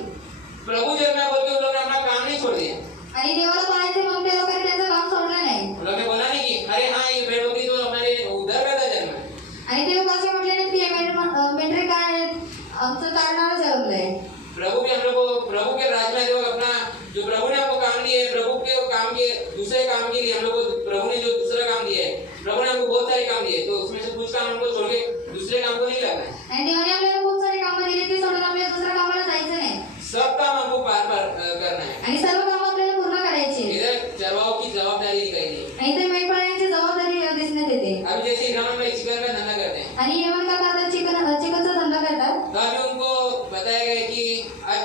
प्रभु जन्मा बोल के उन लोग ने अपना काम नहीं छोड़ दिया। आणि देवाला पाहायचं म्हणून त्या लोकांनी त्यांचं काम सोडलं नाही. उन लोग ने बोला नहीं कि अरे हाँ ये भेड़ बकरी तो हमारे उद्धारकर्ता जन्म है। आणि ते लोक असे म्हटले नाहीत की मेंढरे काय आहेत? आमचं तारणारा जन्मलंय. प्रभु भी हम लोग को प्रभु के राज में जो अपना जो प्रभु ने हमको काम दिए है, प्रभु के काम के दूसरे काम के लिए हम लोग को प्रभु ने जो दूसरा काम दिया है, प्रभु ने हमको बहुत सारे काम दिए, तो उसमें से कुछ काम हमको छोड़ के दूसरे काम को नहीं लगना है। आणि देवाने आपल्याला खूप सारी कामं दिली, ती सोडून आपल्याला दुसऱ्या कामाला जायचं नाही. सब काम हमको पार करना है। आणि सर्व कामं आपल्याला पूर्ण करायची. इधर चरवाओं की जवाबदारी दिखाई दी। आणि ते मेंढपाळांची जबाबदारी दिसण्यात येते. अभी जैसे इरान में चिकन का धंधा करते हैं, आणि हेमंत का करतात? चिकनचा धंदा करतात. तो अभी उनको बताया गया कि आज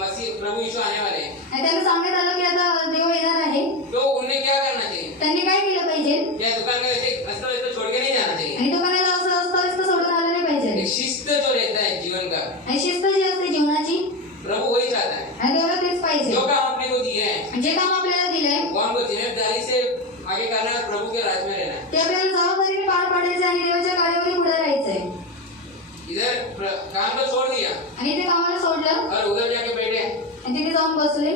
मसीह प्रभु यीशु आने वाले हैं, आणि त्यांना सांगण्यात आलं की आता देव येणार आहे. तो उन्हें क्या करना चाहिए? त्यांनी काय केलं पाहिजे? क्या दुकान में ऐसे अस्त व्यस्त छोड़ के नहीं जाना चाहिए। आणि दुकानाला असं अस्ताव्यस्त सोडून आलं नाही पाहिजे. एक शिस्त जो रहता है जीवन का, आणि शिस्त जी असते जीवनाची, प्रभु वही चाहता है। आणि देवाला तेच पाहिजे. जो काम अपने को दिए हैं, जे काम आपल्याला दिलंय वो हमको जिम्मेदारी से आगे करना है, प्रभु के राज में रहना है। ते आपल्याला जबाबदारीने पार पाडायचं आणि देवाच्या कार्यावरी पुढे राहायचंय. इधर काम तो छोड़ दिया आणि ते कामाला सोडलं और उधर जाके बैठे। आणि तिथे जाऊन बसले.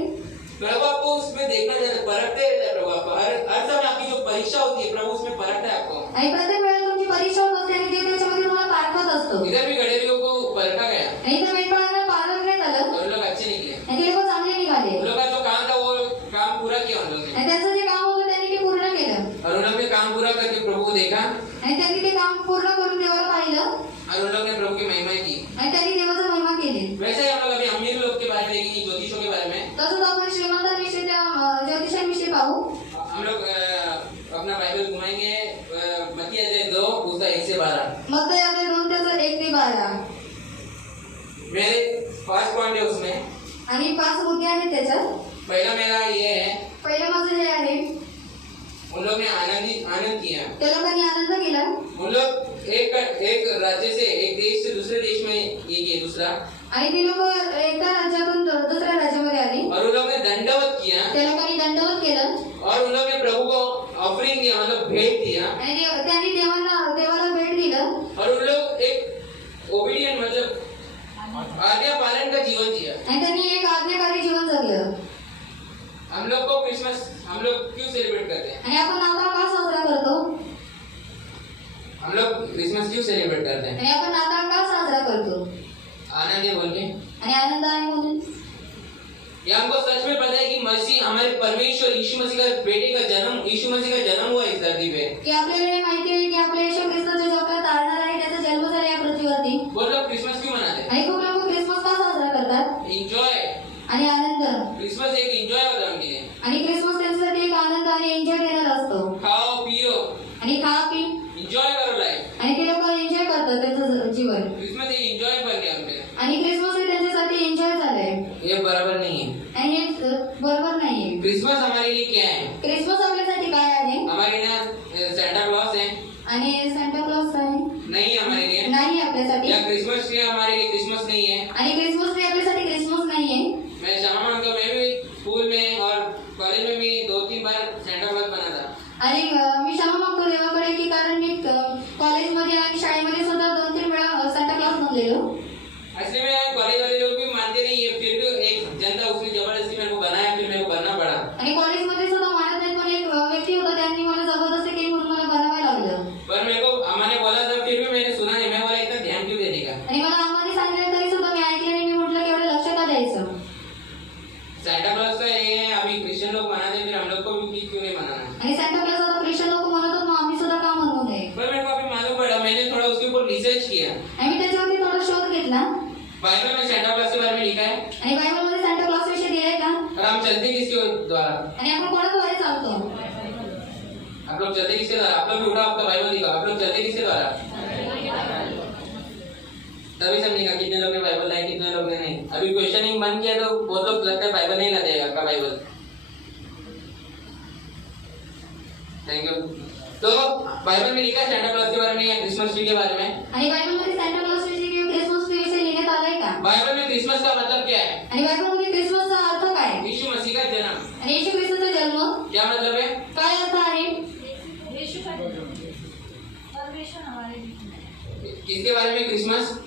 प्रभु आपको उसमें देखना चाहते हैं, परखते रहते हैं प्रभु आपको। हर समय आपकी जो परीक्षा होती है, प्रभु उसमें परखता है आपको। आणि प्रत्येक वेळेला तुमची परीक्षा होत असते आणि ते त्याच्यामध्ये तुम्हाला पारखत असतो. इधर भी गडेरियों को परखा गया आणि त्या मेंढपाळांना पारखण्यात आलं और लोग अच्छे निकले। आणि ते लोक चांगले निघाले. उन लोग का जो काम था वो काम पूरा किया उन लोगों ने, आणि त्यांचं जे काम होतं त्यांनी ते पूर्ण केलं. और उन लोग ने काम पूरा करके प्रभु को देखा, आणि त्यांनी ते काम पूर्ण करून देवाला पाहिलं और उन लोग ने प्रभु की महिमा की। आणि त्यांनी देवाचा महिमा केली. वैसे ही हम लोग अभी अमीर लोग के बारे में देखेंगे, ज्योतिषों के बारे में। तसंच आपण श्रीमंतांविषयी त्या ज्योतिषांविषयी पाहू. हम लोग अपना बाइबल घुमाएंगे मत्ती अध्याय 2 उसका 1 से 12। मग ते आपले 2 त्याचं 1 ते 12 मेरे 5 पॉइंट है उसमें। आणि 5 मुद्दे आहेत त्याच्यात. पहला मेरा ये है, पहिलं माझं जे आहे, उन लोग ने आनंद किया। त्या लोकांनी आनंद केला. उन लोग एक राज्य से एक देश से दूसरे देश में ये किए दूसरा, आणि ती लोक एका राज्यातून दुसऱ्या राज्यामध्ये आली. और उन लोग ने दंडवत किया त्या लोकांनी दंडवत केलं और उन लोगों ने प्रभु को ऑफरिंग दिया, मतलब भेंट दिया, आणि त्यांनी देवाला भेट दिलं और उन लोग एक ओबीडियंट मतलब आज्ञा पालन का जीवन जिया। आणि त्यांनी एक आज्ञाकारी जीवन जगलं। हम लोग को क्रिसमस हम लोग क्यों सेलिब्रेट करते हैं? आणि आपण नाताळ का साजरा करतो? हम लोग क्रिसमस क्यों सेलिब्रेट करते हैं? आणि आपण नाताळ का साजरा करतो? आनंद है बोल के, आणि आनंद आहे म्हणून। ये हमको सच में पता है कि मसीह हमारे परमेश्वर यीशु मसीह का बेटे का जन्म, यीशु मसीह का जन्म हुआ इस धरती पे। की आपल्याला हे माहिती आहे की आपल्या येशू ख्रिस्त जो जगात तारणार आहे त्याचा जन्म झाला या पृथ्वीवरती। वो लोग क्रिसमस क्यों मनाते हैं? आणि खूप लोक क्रिसमस का साजरा करतात? एंजॉय, आणि आनंद। क्रिसमस एक एंजॉय होता है उनके लिए। आणि क्रिसमस त्यांच्यासाठी एक आनंद आणि एन्जॉय देणारा असतो। खाओ पियो, आणि खा पी एंजॉय करो लाइफ। आणि ते लोक एन्जॉय करतात त्यांचं जीवन। क्रिसमस एक एंजॉय बन गया उनके लिए। आणि क्रिसमस हे त्यांच्यासाठी एन्जॉय झालंय। ये बराबर नहीं है। आणि हे बरोबर नाहीये। क्रिसमस हमारे लिए क्या है? क्रिसमस आपल्यासाठी काय आहे? हमारे यहाँ सेंटा क्लॉज है, आणि सांता क्लॉज आहे नहीं हमारे लिए। नाही आपल्यासाठी। या क्रिसमस ट्री हमारे लिए क्रिसमस नहीं है। आणि क्रिसमस ट्री आपल्यासाठी क्रिसमस नाहीये। मैं शाम को मैं भी स्कूल में और कॉलेज में भी 2-3 बार सेंटा क्लॉज बना था। आणि मी क्षमा मागतो देवाकडे की कारण मी कॉलेजमध्ये आणि शाळेमध्ये सुद्धा 2-3 वेळा सांता क्लॉज बनलेलो। असली में कॉलेज वाले लोग भी मानते नहीं है, फिर भी एक जनता उसने जबरदस्ती मेरे को बनाया, फिर मेरे को बनना पड़ा। आणि कॉलेजमध्ये सुद्धा मानत नाही पण एक व्यक्ती होता त्यांनी मला जबरदस्ती केली म्हणून मला बनावायला लागलं। पर मेरे को अम्मा बोला था, फिर भी मैंने सुना नहीं। मैं बोला इतना ध्यान क्यों देने का? आणि मला आम्हाला सांगितलं तरी सुद्धा मी ऐकलं नाही। मी म्हटलं की एवढं लक्ष का द्यायचं? सेंटा क्लॉज का ये है, अभी क्रिश्चियन लोग मनाते हैं, फिर हम लोग को भी क्यों नहीं मनाना? आणि सांता क्लॉज आता ख्रिश्चन लोक म्हणतात मग आम्ही सुद्धा का म्हणू नये? पर मेरे को अभी मालूम पड़ा, मैंने थोड़ा उसके ऊपर रिसर्च किया। आणि मी त्याच्यावरती थोडा शोध घेतला बाइबल में सेंटा क्लॉज के बारे में लिखा है, आणि बायबलमध्ये सांता क्लॉज विषयी दिलंय का? और हम चलते किसके द्वारा? आणि आपण कोणाद्वारे चालतो? आप लोग चलते किसके द्वारा? आप लोग भी उठाओ आपका बाइबल दिखाओ। आप लोग चलते किसके द्वारा? तभी समझेगा कितने लोग ने बाइबल लाए, कितने लोग ने नहीं। अभी क्वेश्चनिंग बंद किया तो बहुत लोग लगता है बाइबल नहीं लाते आपका बाइबल। Thank you. तो बाइबल में लिखा है सेंटा क्लॉज के बारे में या क्रिसमस ट्री के बारे में? आणि बायबलमध्ये सांता क्लॉज विषयी किंवा क्रिसमस ट्री विषयी लिहिण्यात आलंय का? बाइबल में क्रिसमस का मतलब क्या है? आणि बायबलमध्ये क्रिसमसचा अर्थ काय? यीशु मसीह का जन्म। आणि येशू ख्रिस्ताचा जन्म क्या मतलब है? काय अर्थ आहे? किसके बारे में क्रिसमस?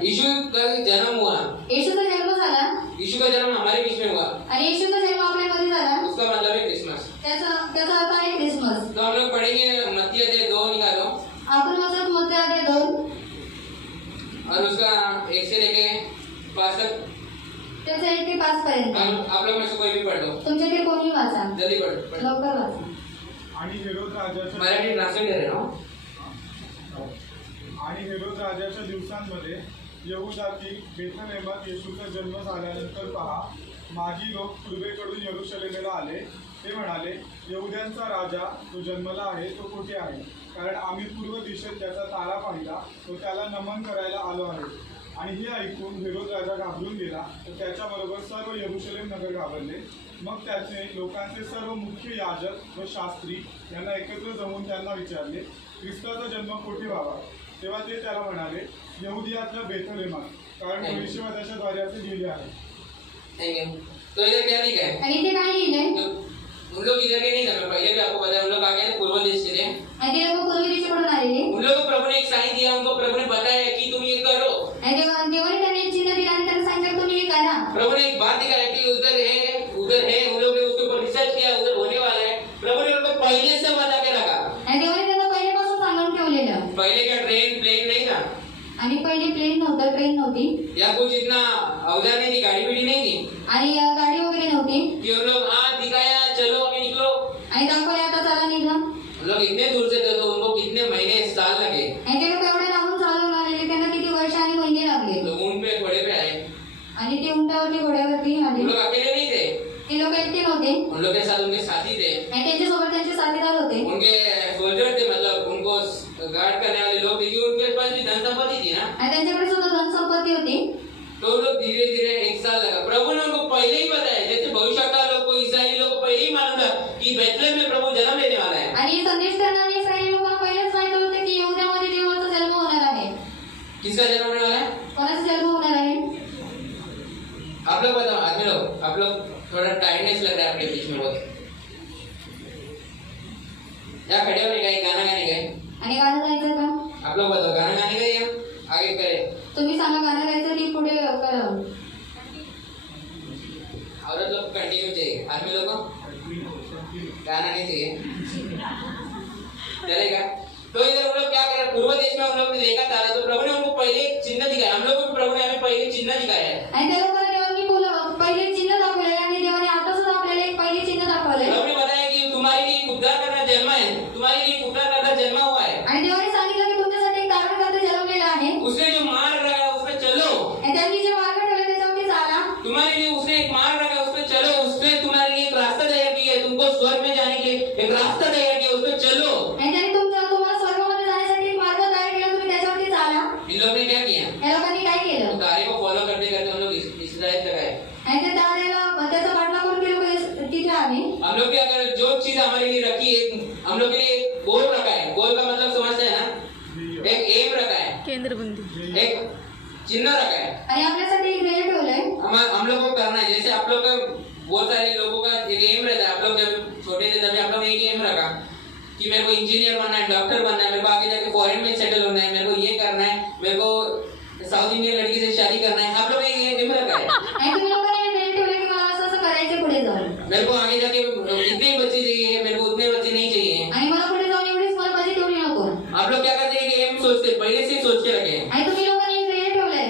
यीशु का जन्म हुआ। येशूचा जन्म झाला यीशु का जन्म हमारे बीच में हुआ, आणि येशूचा जन्म आपल्यामध्ये झाला। उसका मतलब है क्रिसमस। त्याचा अर्थ आहे क्रिसमस। तो हम लोग पढ़ेंगे मत्ती अध्याय 2 निकालो, आपण वाचत मत्ती अध्याय 2 और उसका 1 से लेके 5 तक। त्याचा 1 ते 5 पर्यंत। आप लोग में से कोई भी पढ़ लो, तुमचे ते कोणी वाचा, जल्दी पढ़ो। लवकर वाचा। आणि हेरोद राजाच्या मराठी ट्रांसलेट कर रहे हो। आणि हेरोद राजाच्या दिवसांमध्ये यहुदातील बेथलेहमात येशूचा जन्म झाल्यानंतर पहा, माजी लोक पूर्वेकडून यरूशलेमेला आले। ते म्हणाले, यहुद्यांचा राजा जो जन्मला आहे तो कुठे आहे? कारण आम्ही पूर्व दिशेत त्याचा तारा पाहिला, तो त्याला नमन करायला आलो आहे। आणि हे ऐकून हेरोद राजा घाबरून गेला, तर त्याच्याबरोबर सर्व यरूशलेम नगर घाबरले। मग त्याचे लोकांचे सर्व मुख्य याजक व शास्त्री यांना एकत्र जमवून त्यांना विचारले, ख्रिस्ताचा जन्म कुठे व्हावा? तेव्हा ते त्याला म्हणाले, यहुदियातल्या बेथलेहमात, कारण भविष्यवाद्याच्या द्वारे असे लिहिले आहे। Thank you. तो इधर क्या लिखा है? आणि ते काय लिहिलंय? उन लोग इधर के नहीं थे, मैं पहले भी आपको बताया, उन लोग आ गए पूर्व देश से थे। आणि ते लोक पूर्वी दिशेकडून आलेले। उन लोगों को प्रभु ने एक साइन दिया, उनको प्रभु ने बताया कि तुम ये करो। आणि देवाने त्यांना एक चिन्ह दिलं आणि त्यांना सांगितलं तुम्ही हे करा। प्रभु ने एक बात दिखाया कि उधर है, उन लोगों ने उसके ऊपर रिसर्च किया, उधर होने वाला है। प्रभु ने उनको पहले से बता के रखा। आणि देवाने त्यांना पहिलेपासून सांगून ठेवलेलं। पहले क्या ट्रेन प्लेन नहीं था, आणि पहिले प्लेन नव्हतं, ट्रेन नव्हती, या कुछ इतना औजार नहीं थी, गाड़ी बिड़ी नहीं थी आणि गाडी वगैरे नव्हती। कि उन लोग हाथ दिखाया चलो अभी निकलो। आणि दाखवले आता चला निघा। उन लोग इतने दूर से थे तो उनको कितने महीने साल लगे। आणि ते लोक एवढे लांबून चालून आलेले, त्यांना किती वर्ष आणि महिने लागले। तो ऊंट पे घोड़े पे आए। आणि ते उंटावरती घोड्यावरती आले। उन लोग अकेले नहीं थे, ते लोक एकटे नव्हते, उन लोग के साथ उनके साथी थे, आणि त्यांच्यासोबत त्यांचे साथीदार होते। उनके सोल्जर थे, मतलब उनको गार्ड करने वाले लोग थे, क्योंकि उनके पास भी धन संपत्ति थी ना। आणि त्यांच्याकडे सुद्धा धन संपत्ती होती। तो उन लोग धीरे धीरे 1 साल लगा। प्रभु ने उनको पहले ही बताया, जैसे भविष्यकाल लोग को इस्राएली लोग को पहले ही मालूम था कि बेथलेहम में प्रभु जन्म लेने वाला है। आणि संदेश करणारे इस्रायली लोकांना पहिलेच माहित होते की यहुद्यामध्ये देवाचा जन्म होणार आहे। किसका जन्म होने वाला है? कोणाचा जन्म होणार आहे? आप लोग बताओ, आदमी लोग, आप लोग थोड़ा टाइटनेस लग रहा है आपके बीच में बहुत। या खड़े होने गए, गाना गाने गए? आणि गाणं गायचं का? आप लोग बताओ, गाना गाने गए या आगे करे? तुम्ही सांगा गाणं गायचं की पुढे करावं? औरत लोग कंटिन्यू चाहिए, आदमी लोग को गाना नहीं चाहिए, चलेगा? तो इधर हम लोग क्या कर रहे हैं, पूर्व देश में हम लोग ने देखा था, तो प्रभु ने उनको पहले एक चिन्ह दिखाया, हम लोग को प्रभु ने हमें पहले चिन्ह दिखाया है। आणि त्या लोकांना देवांनी पहिले चिन्ह दाखवले आणि देवाने आता सुद्धा आपल्याला एक पहिले चिन्ह दाखवले प्रभु ने बताया कि तुम्हारे लिए एक उद्धार करना जन्मा है, तुम्हारे लिए एक उद्धार करना जन्मा हुआ है। आणि देवाने सांगितलं की तुमच्यासाठी एक तारणकर्ता जन्मलेला आहे उसने जो मार्ग रखा उस पर चलो, आणि त्यांनी जे मार्ग ठेवले त्याच्यावरती चाला। तुम्हारे लिए उसने एक मार्ग रखा उस पर चलो, उसने तुम्हारे लिए एक रास्ता तैयार किया है, तुमको स्वर्ग में जाने के लिए एक रास्ता तैयार किया, उस पर चलो। आणि त्यांनी तुम्हाला स्वर्गामध्ये जाण्यासाठी एक मार्ग तयार केला, तुम्ही त्याच्यावरती चाला। इन लोगों ने क्या किया, या लोकांनी काय तो केलं? कार्य को फॉलो करते करते हम लोग इस्राएल तक आए। आणि ते त्यावेळेला त्याचा पाठलाग करून ते लोक तिथे आले। हम लोग क्या कर, जो चीज हमारे लिए रखी है, हम लोग के लिए एक गोल रखा है, गोल का मतलब समझते हैं ना, एक एम रखा है, केंद्रबिंदू, एक चिन्ह रखा है, आणि आपल्यासाठी एक ध्येय ठेवलंय। हम लोग को करना है। जैसे आप लोग का बहुत सारे लोगों का एक एम रहता है, आप लोग जब छोटे थे तभी आप लोग ने एक एम रखा कि मेरे को इंजीनियर बनना है, डॉक्टर बनना है, मेरे को आगे जाके फॉरेन में सेटल होना है, मेरे को ये करना है, मेरे को साउथ इंडियन लड़की से शादी करना है। आप लोग ने एक एम रखा है। आणि तुम्ही लोकांनी एक ध्येय ठेवलंय की मला असं असं करायचं पुढे जाऊन, मेरे को आगे जाके इतने बच्चे चाहिए, मेरे को उतने बच्चे नहीं चाहिए। आणि मला पुढे जाऊन एवढीच मला पाहिजे तेवढी नको। आप लोग क्या करते हैं कि एम सोचते, पहले से ही सोच के रखे, आणि तुम्ही लोकांनी एक ध्येय ठेवलंय,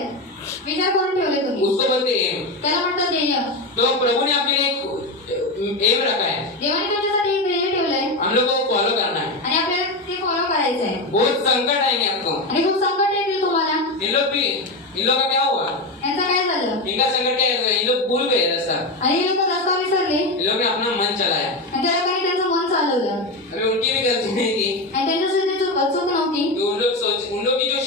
विचार करून ठेवले तुम्ही, उसको बोलते हैं एम। त्याला म्हणतात ध्येय। तो प्रभु ने आपके लिए एक एम रखा है, देवाने तुमच्यासाठी एक ध्येय ठेवलंय हम लोग को फॉलो करना है। आणि आपल्याला ते फॉलो करायचंय। बहुत संकट आएंगे आपको, आणि खूप संकट येतील तुम्हाला। इन लोग का क्या हुआ, यांचं काय झालं? इनका संकट क्या है, इन लोग भूल गए रास्ता, आणि हे लोक रस्ता विसरले इन लोग ने अपना मन चलाया। आणि त्या लोकांनी त्यांचं मन चालवलं अभी उनकी भी गलती नहीं थी, आणि त्यांच्या सुद्धा चूक नव्हती। तो उन लोग की जो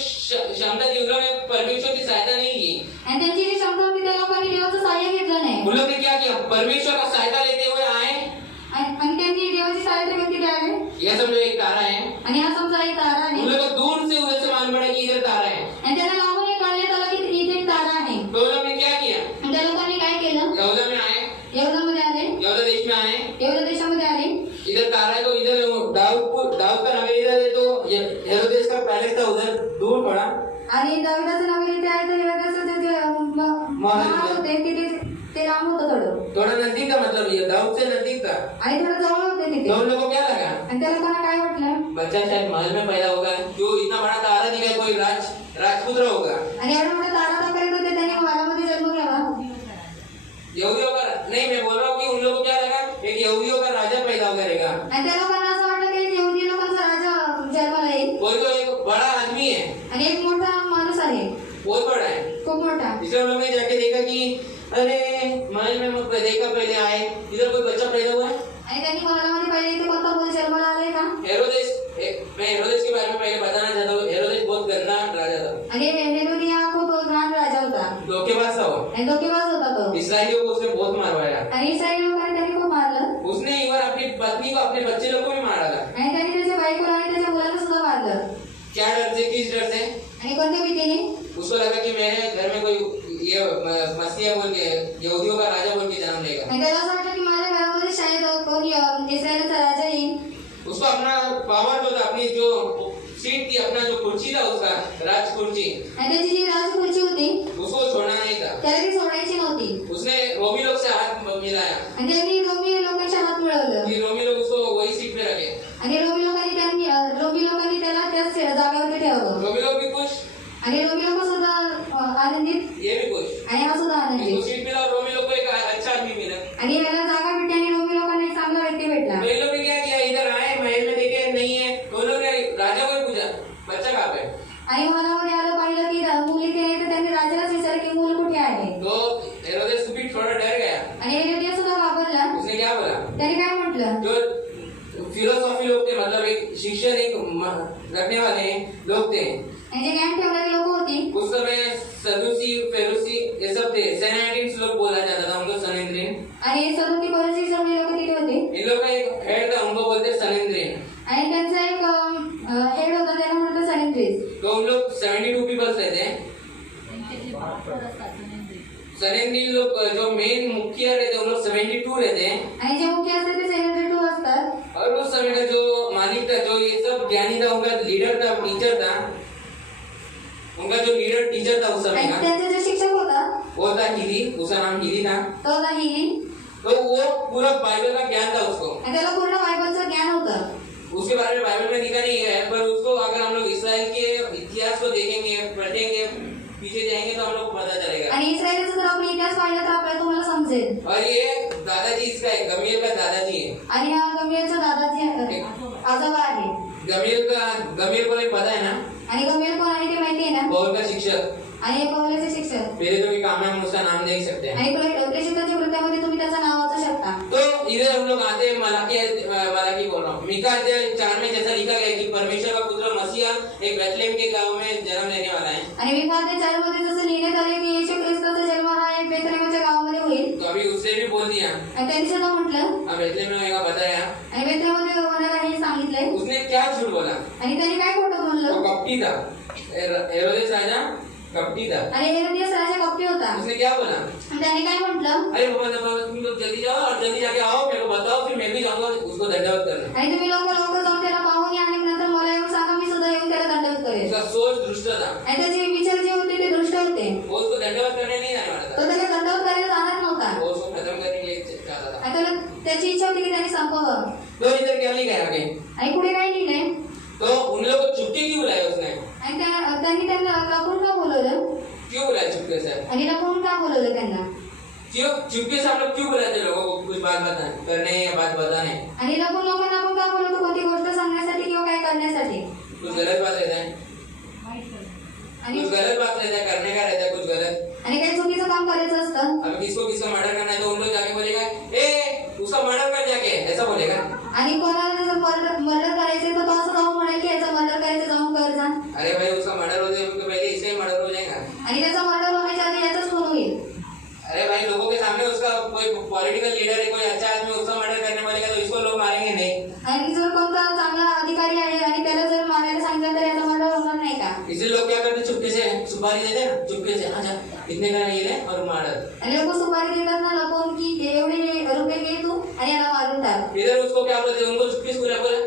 क्षमता थी, उन लोगों ने परमेश्वर की सहायता नहीं की। आणि त्यांची जी क्षमता होती त्या लोकांनी देवाचं सहाय्य घेतलं नाही। उन लोग ने क्या किया, परमेश्वर का सहायता लेते हुए आए। आणि त्यांनी देवाची सहायता घेऊन तिथे आले। यह समझो एक तारा है, आणि हा समजा एक तारा आहे। उन लोग को दूर से उधर से मालूम पड़ा कि इधर तारा है, आणि त्यांना लांबून एक कळण्यात आलं की इथे एक तारा आहे। तो उन लोग ने क्या किया, आणि त्या लोकांनी काय केलं? यहूदा में आए, यहूदामध्ये आले, यहूदा देश में आए। यहूदा देशामध्ये आले। इधर तारा है तो इधर दाऊद का नगर इधर है, तो हेरोदेस का पैलेस था उधर दूर थोड़ा। आणि दाविदाचं नगर इथे आहे, तर हेरोदेसचं जे महाल होते तिथे ते लांब होतं थोडं, थोड़ा नजदीक का मतलब ये दाऊद से नजदीक था। आणि थोडं जवळ होते तो तिथे। उन लोगों को क्या लगा, आणि त्या लोकांना काय वाटलं? बच्चा शायद महल में पैदा होगा, जो इतना बड़ा तारा दिखा, कोई राजपुत्र होगा। आणि एवढा मोठा तारा दाखवत होते, त्यांनी महालामध्ये जन्म घ्यावा। यहूदियों का नहीं, मैं बोल रहा हूँ कि उन लोगों को क्या लगा, एक यहूदियों का राजा पैदा करेगा। आणि त्या लोकांना असं वाटलं की यहूदी लोकांचा राजा जन्माला येईल कोई तो एक बड़ा आदमी है, आणि एक मोठा माणूस आहे, बहुत बड़ा है। खूप मोठा। इसलिए उन लोगों ने जाके देखा कि अरे महल में मत देखा, पहले आए इधर कोई बच्चा पैदा हुआ है। आणि त्यांनी महालामध्ये पहिले इथे कोणता मुल जन्माला आलाय का? मैं हेरोदेस के बारे में पहले बताना चाहता हूँ। हेरोदेस बहुत गंदा राजा था, आणि हेरोदी हा खूप घाण राजा होता धोखेबाज था वो। आणि धोकेबाज होता तो। इस्राएलियों को उसने बहुत मारवाया। आणि इस्रायली लोकांनी त्यांनी खूप मारलं उसने इवन अपनी पत्नी को, अपने बच्चे लोग को भी मारा था। आणि त्यांनी त्याच्या बायकोला आणि त्याच्या मुलाला सुद्धा मारलं। क्या डर से, किस डर से? आणि कोणत्या भीतीने? उसको लगा कि मेरे घर में कोई ये मसीहा बोल के, यहूदियों का राजा बोल के जन्म लेगा। आणि त्याला असं वाटलं की माझ्या घरामध्ये शायद कोणी इस्रायलचा राजा येईल। उसको अपना पावर जो था, अपनी जो सीट थी, अपना जो कुर्सी था उसका, राज कुर्सी, आणि त्याची जी राज खुर्ची होती उसको छोड़ना नहीं था। त्याला ती सोडायची नव्हती। उसने रोमी लोग से हाथ मिलाया आणि त्यांनी रोमी लोकांच्या हात मिळवलं कि रोमी लोग उसको वही सीट पे रखे। आणि रोमी लोकांनी त्याला त्याच जागेवरती ठेवलं। रोमी लोग भी खुश, आणि रोमी लोक सुद्धा आनंदित, ये भी खुश। आणि हा सुद्धा इसको आनंदित। सीट मिला और रोमी लोग को एक अच्छा आदमी मिला। आणि याला जागा भेटली आणि रोमी लोकांना एक चांगला व्यक्ती भेटला। तो इन लोग ने क्या किया, इधर आए, महल में देखे नहीं है, तो उन्होंने राजा को ही पूछा बच्चा कहाँ पे। आणि मनामध्ये आलं, पाहिलं की मूल इथे आहे, तर त्यांनी राजालाच विचारलं की मूल कुठे आहे। तो हेरोदेस भी थोड़ा डर गया। आणि हेरोदिया सुद्धा घाबरला। उसने क्या बोला, त्याने काय म्हटलं? जो फिलोसॉफी लोग थे, मतलब एक शिक्षण एक रखने वाले लोग थे, जे ज्ञान ठेवणारी लोक होती, उस समय सदूसी, फेरुसी ये सब थे। सेनेड्रिन्स लोग बोला जाता था उनको, सनेड्रिन। आणि सदुकी फरीसी सगळे लोक तिथे होते। इन लोग का एक हेड था, उनको बोलते सनेड्रिन। आणि त्यांचा एक हेड होता, त्याला म्हणतात सनेड्रिस। तो उन लोग 72 पीपल्स रहते हैं। सडनली लोग जो मेन मुखिया रहते हैं उन लोग 72 रहते हैं आणि जे मुख्य असते ते 72 असतात. और उस समय का जो मालिक था जो ये सब ज्ञानी था उनका लीडर था टीचर था उनका जो लीडर टीचर था उस समय आणि का त्यांचा जो शिक्षक होता वो था हिली उसका नाम हिली था तो होता हिली. तो वो पूरा बाइबल का ज्ञान था उसको आणि त्याला पूर्ण बायबलचं ज्ञान होतं. उसके बारे में बाइबल में लिखा नहीं है पर उसको अगर हम लोग इसराइल के इतिहास को देखेंगे पढ़ेंगे पीछे जाएंगे तो हम लोग को पता चलेगा. आणि इस्रायलचा जर आपण इतिहास पाहिला तर आपल्याला तुम्हाला समजेल. और ये दादाजी इसका है गमीर का दादाजी है. आणि हा गंभीरचा दादाजी आजोबा आहे. गमीर को नहीं पता है ना आणि गंभीर कोण आहे ते माहिती आहे ना. पौल का शिक्षक आणि पौलाचे शिक्षक. पहले तो भी काम है हम उसका नाम देख सकते हैं. आणि प्रेषिताच्या कृत्यामध्ये तुम्ही त्याचं नाव वाचू शकता. तो इधर हम लोग आते हैं मलाकी बोल रहा हूँ मीका अध्याय 4 में जैसा लिखा गया कि परमेश्वर का पुत्र मसीहा एक बेथलेहम के गांव में जन्म लेने वाला है. आणि विभाग 4 मध्ये जसं लिहिण्यात आले की येशू ख्रिस्ताचा जन्म हा एक बेथलेहमच्या गावामध्ये होईल. तो अभी उसने भी बोल दिया आणि त्यांनी सुद्धा म्हटलं अब बेथलेहम में होगा बताया. आणि बेथलेहममध्ये होणार आहे हे सांगितलंय. उसने क्या झूठ बोला आणि त्यांनी काय खोटं बोललं. वो कपटी था हेरोदेस राजा कपटी था. आणि हेरोदियास राजा कपटी होता. उसने क्या बोला आणि त्यांनी काय म्हटलं. अरे बाबा तुम लोग जल्दी जाओ और जल्दी जाके आओ मेरे को बताओ फिर मैं भी जाऊंगा उसको दंडवत करने. आणि तुम्ही लवकर जाऊन त्याला पाहून या आणि नंतर मला येऊन सांगा मी सुद्धा येऊन त्याला दंडवत करेन. उसका सोच दुष्ट था. आणि त्याचे विचार जे होते ते दृष्ट होते. वो उसको दंडवत करने नहीं आने वाला तो था. त्याला दंडवत करायला जाणार नव्हता. वो उसको खत्म करने के लिए चाहता था. आणि त्याला त्याची इच्छा होती की त्यांनी संपवावं. तो इधर क्या लिखा है आगे आणि पुढे काय लिहिलंय. तो उन लोगों को चुपके क्यों बुलाया उसने आणि त्यांनी त्यांना लपून का बोलवलं. क्यों बुलाया चुपके से आणि लपून का बोलवलं त्यांना. क्यों चुपके से हम लोग क्यों बुलाते लोगों को कुछ बात बताने करने या बात बताने. आणि लपून लोकांना आपण का बोलवतो कोणती गोष्ट सांगण्यासाठी किंवा काय करण्यासाठी. कुछ गलत बात रहता है आणि कुछ गलत बात रहता है करने का रहता है कुछ गलत. आणि काही चुकीचं काम करायचं असतं. अब किसको मर्डर करना है तो उन लोग जाके बोलेगा ए उसका मर्डर कर जाके ऐसा बोलेगा. आणि कोणाला जर मर्डर करायचे तर तो असं जाऊन म्हणेल की याचा मर्डर करायचं जाऊन कर जा. अरे भाई उसका मर्डर हो जाए उनके पहले इसका ही मर्डर हो जाएगा. आणि त्याचा मर्डर होण्याच्या आधी याचाच खून होईल. अरे भाई लोगों के सामने उसका कोई पॉलिटिकल लीडर है कोई अच्छा आदमी उसका मर्डर करने वाले का तो इसको लोग मारेंगे नहीं. आणि जर कोणता चांगला अधिकारी आहे आणि त्याला जर मारायला सांगितलं तर याचा मर्डर होणार नाही का. इसलिए लोग क्या करते चुपके से सुपारी देते ना चुपके से हाँ जा इतने का ये ले और मार. आणि लोक सुपारी देतात ना लपून की एवढे रुपये घे तू आणि याला मारून टाक. इधर उसको क्या बोलते उनको चुपके से बोला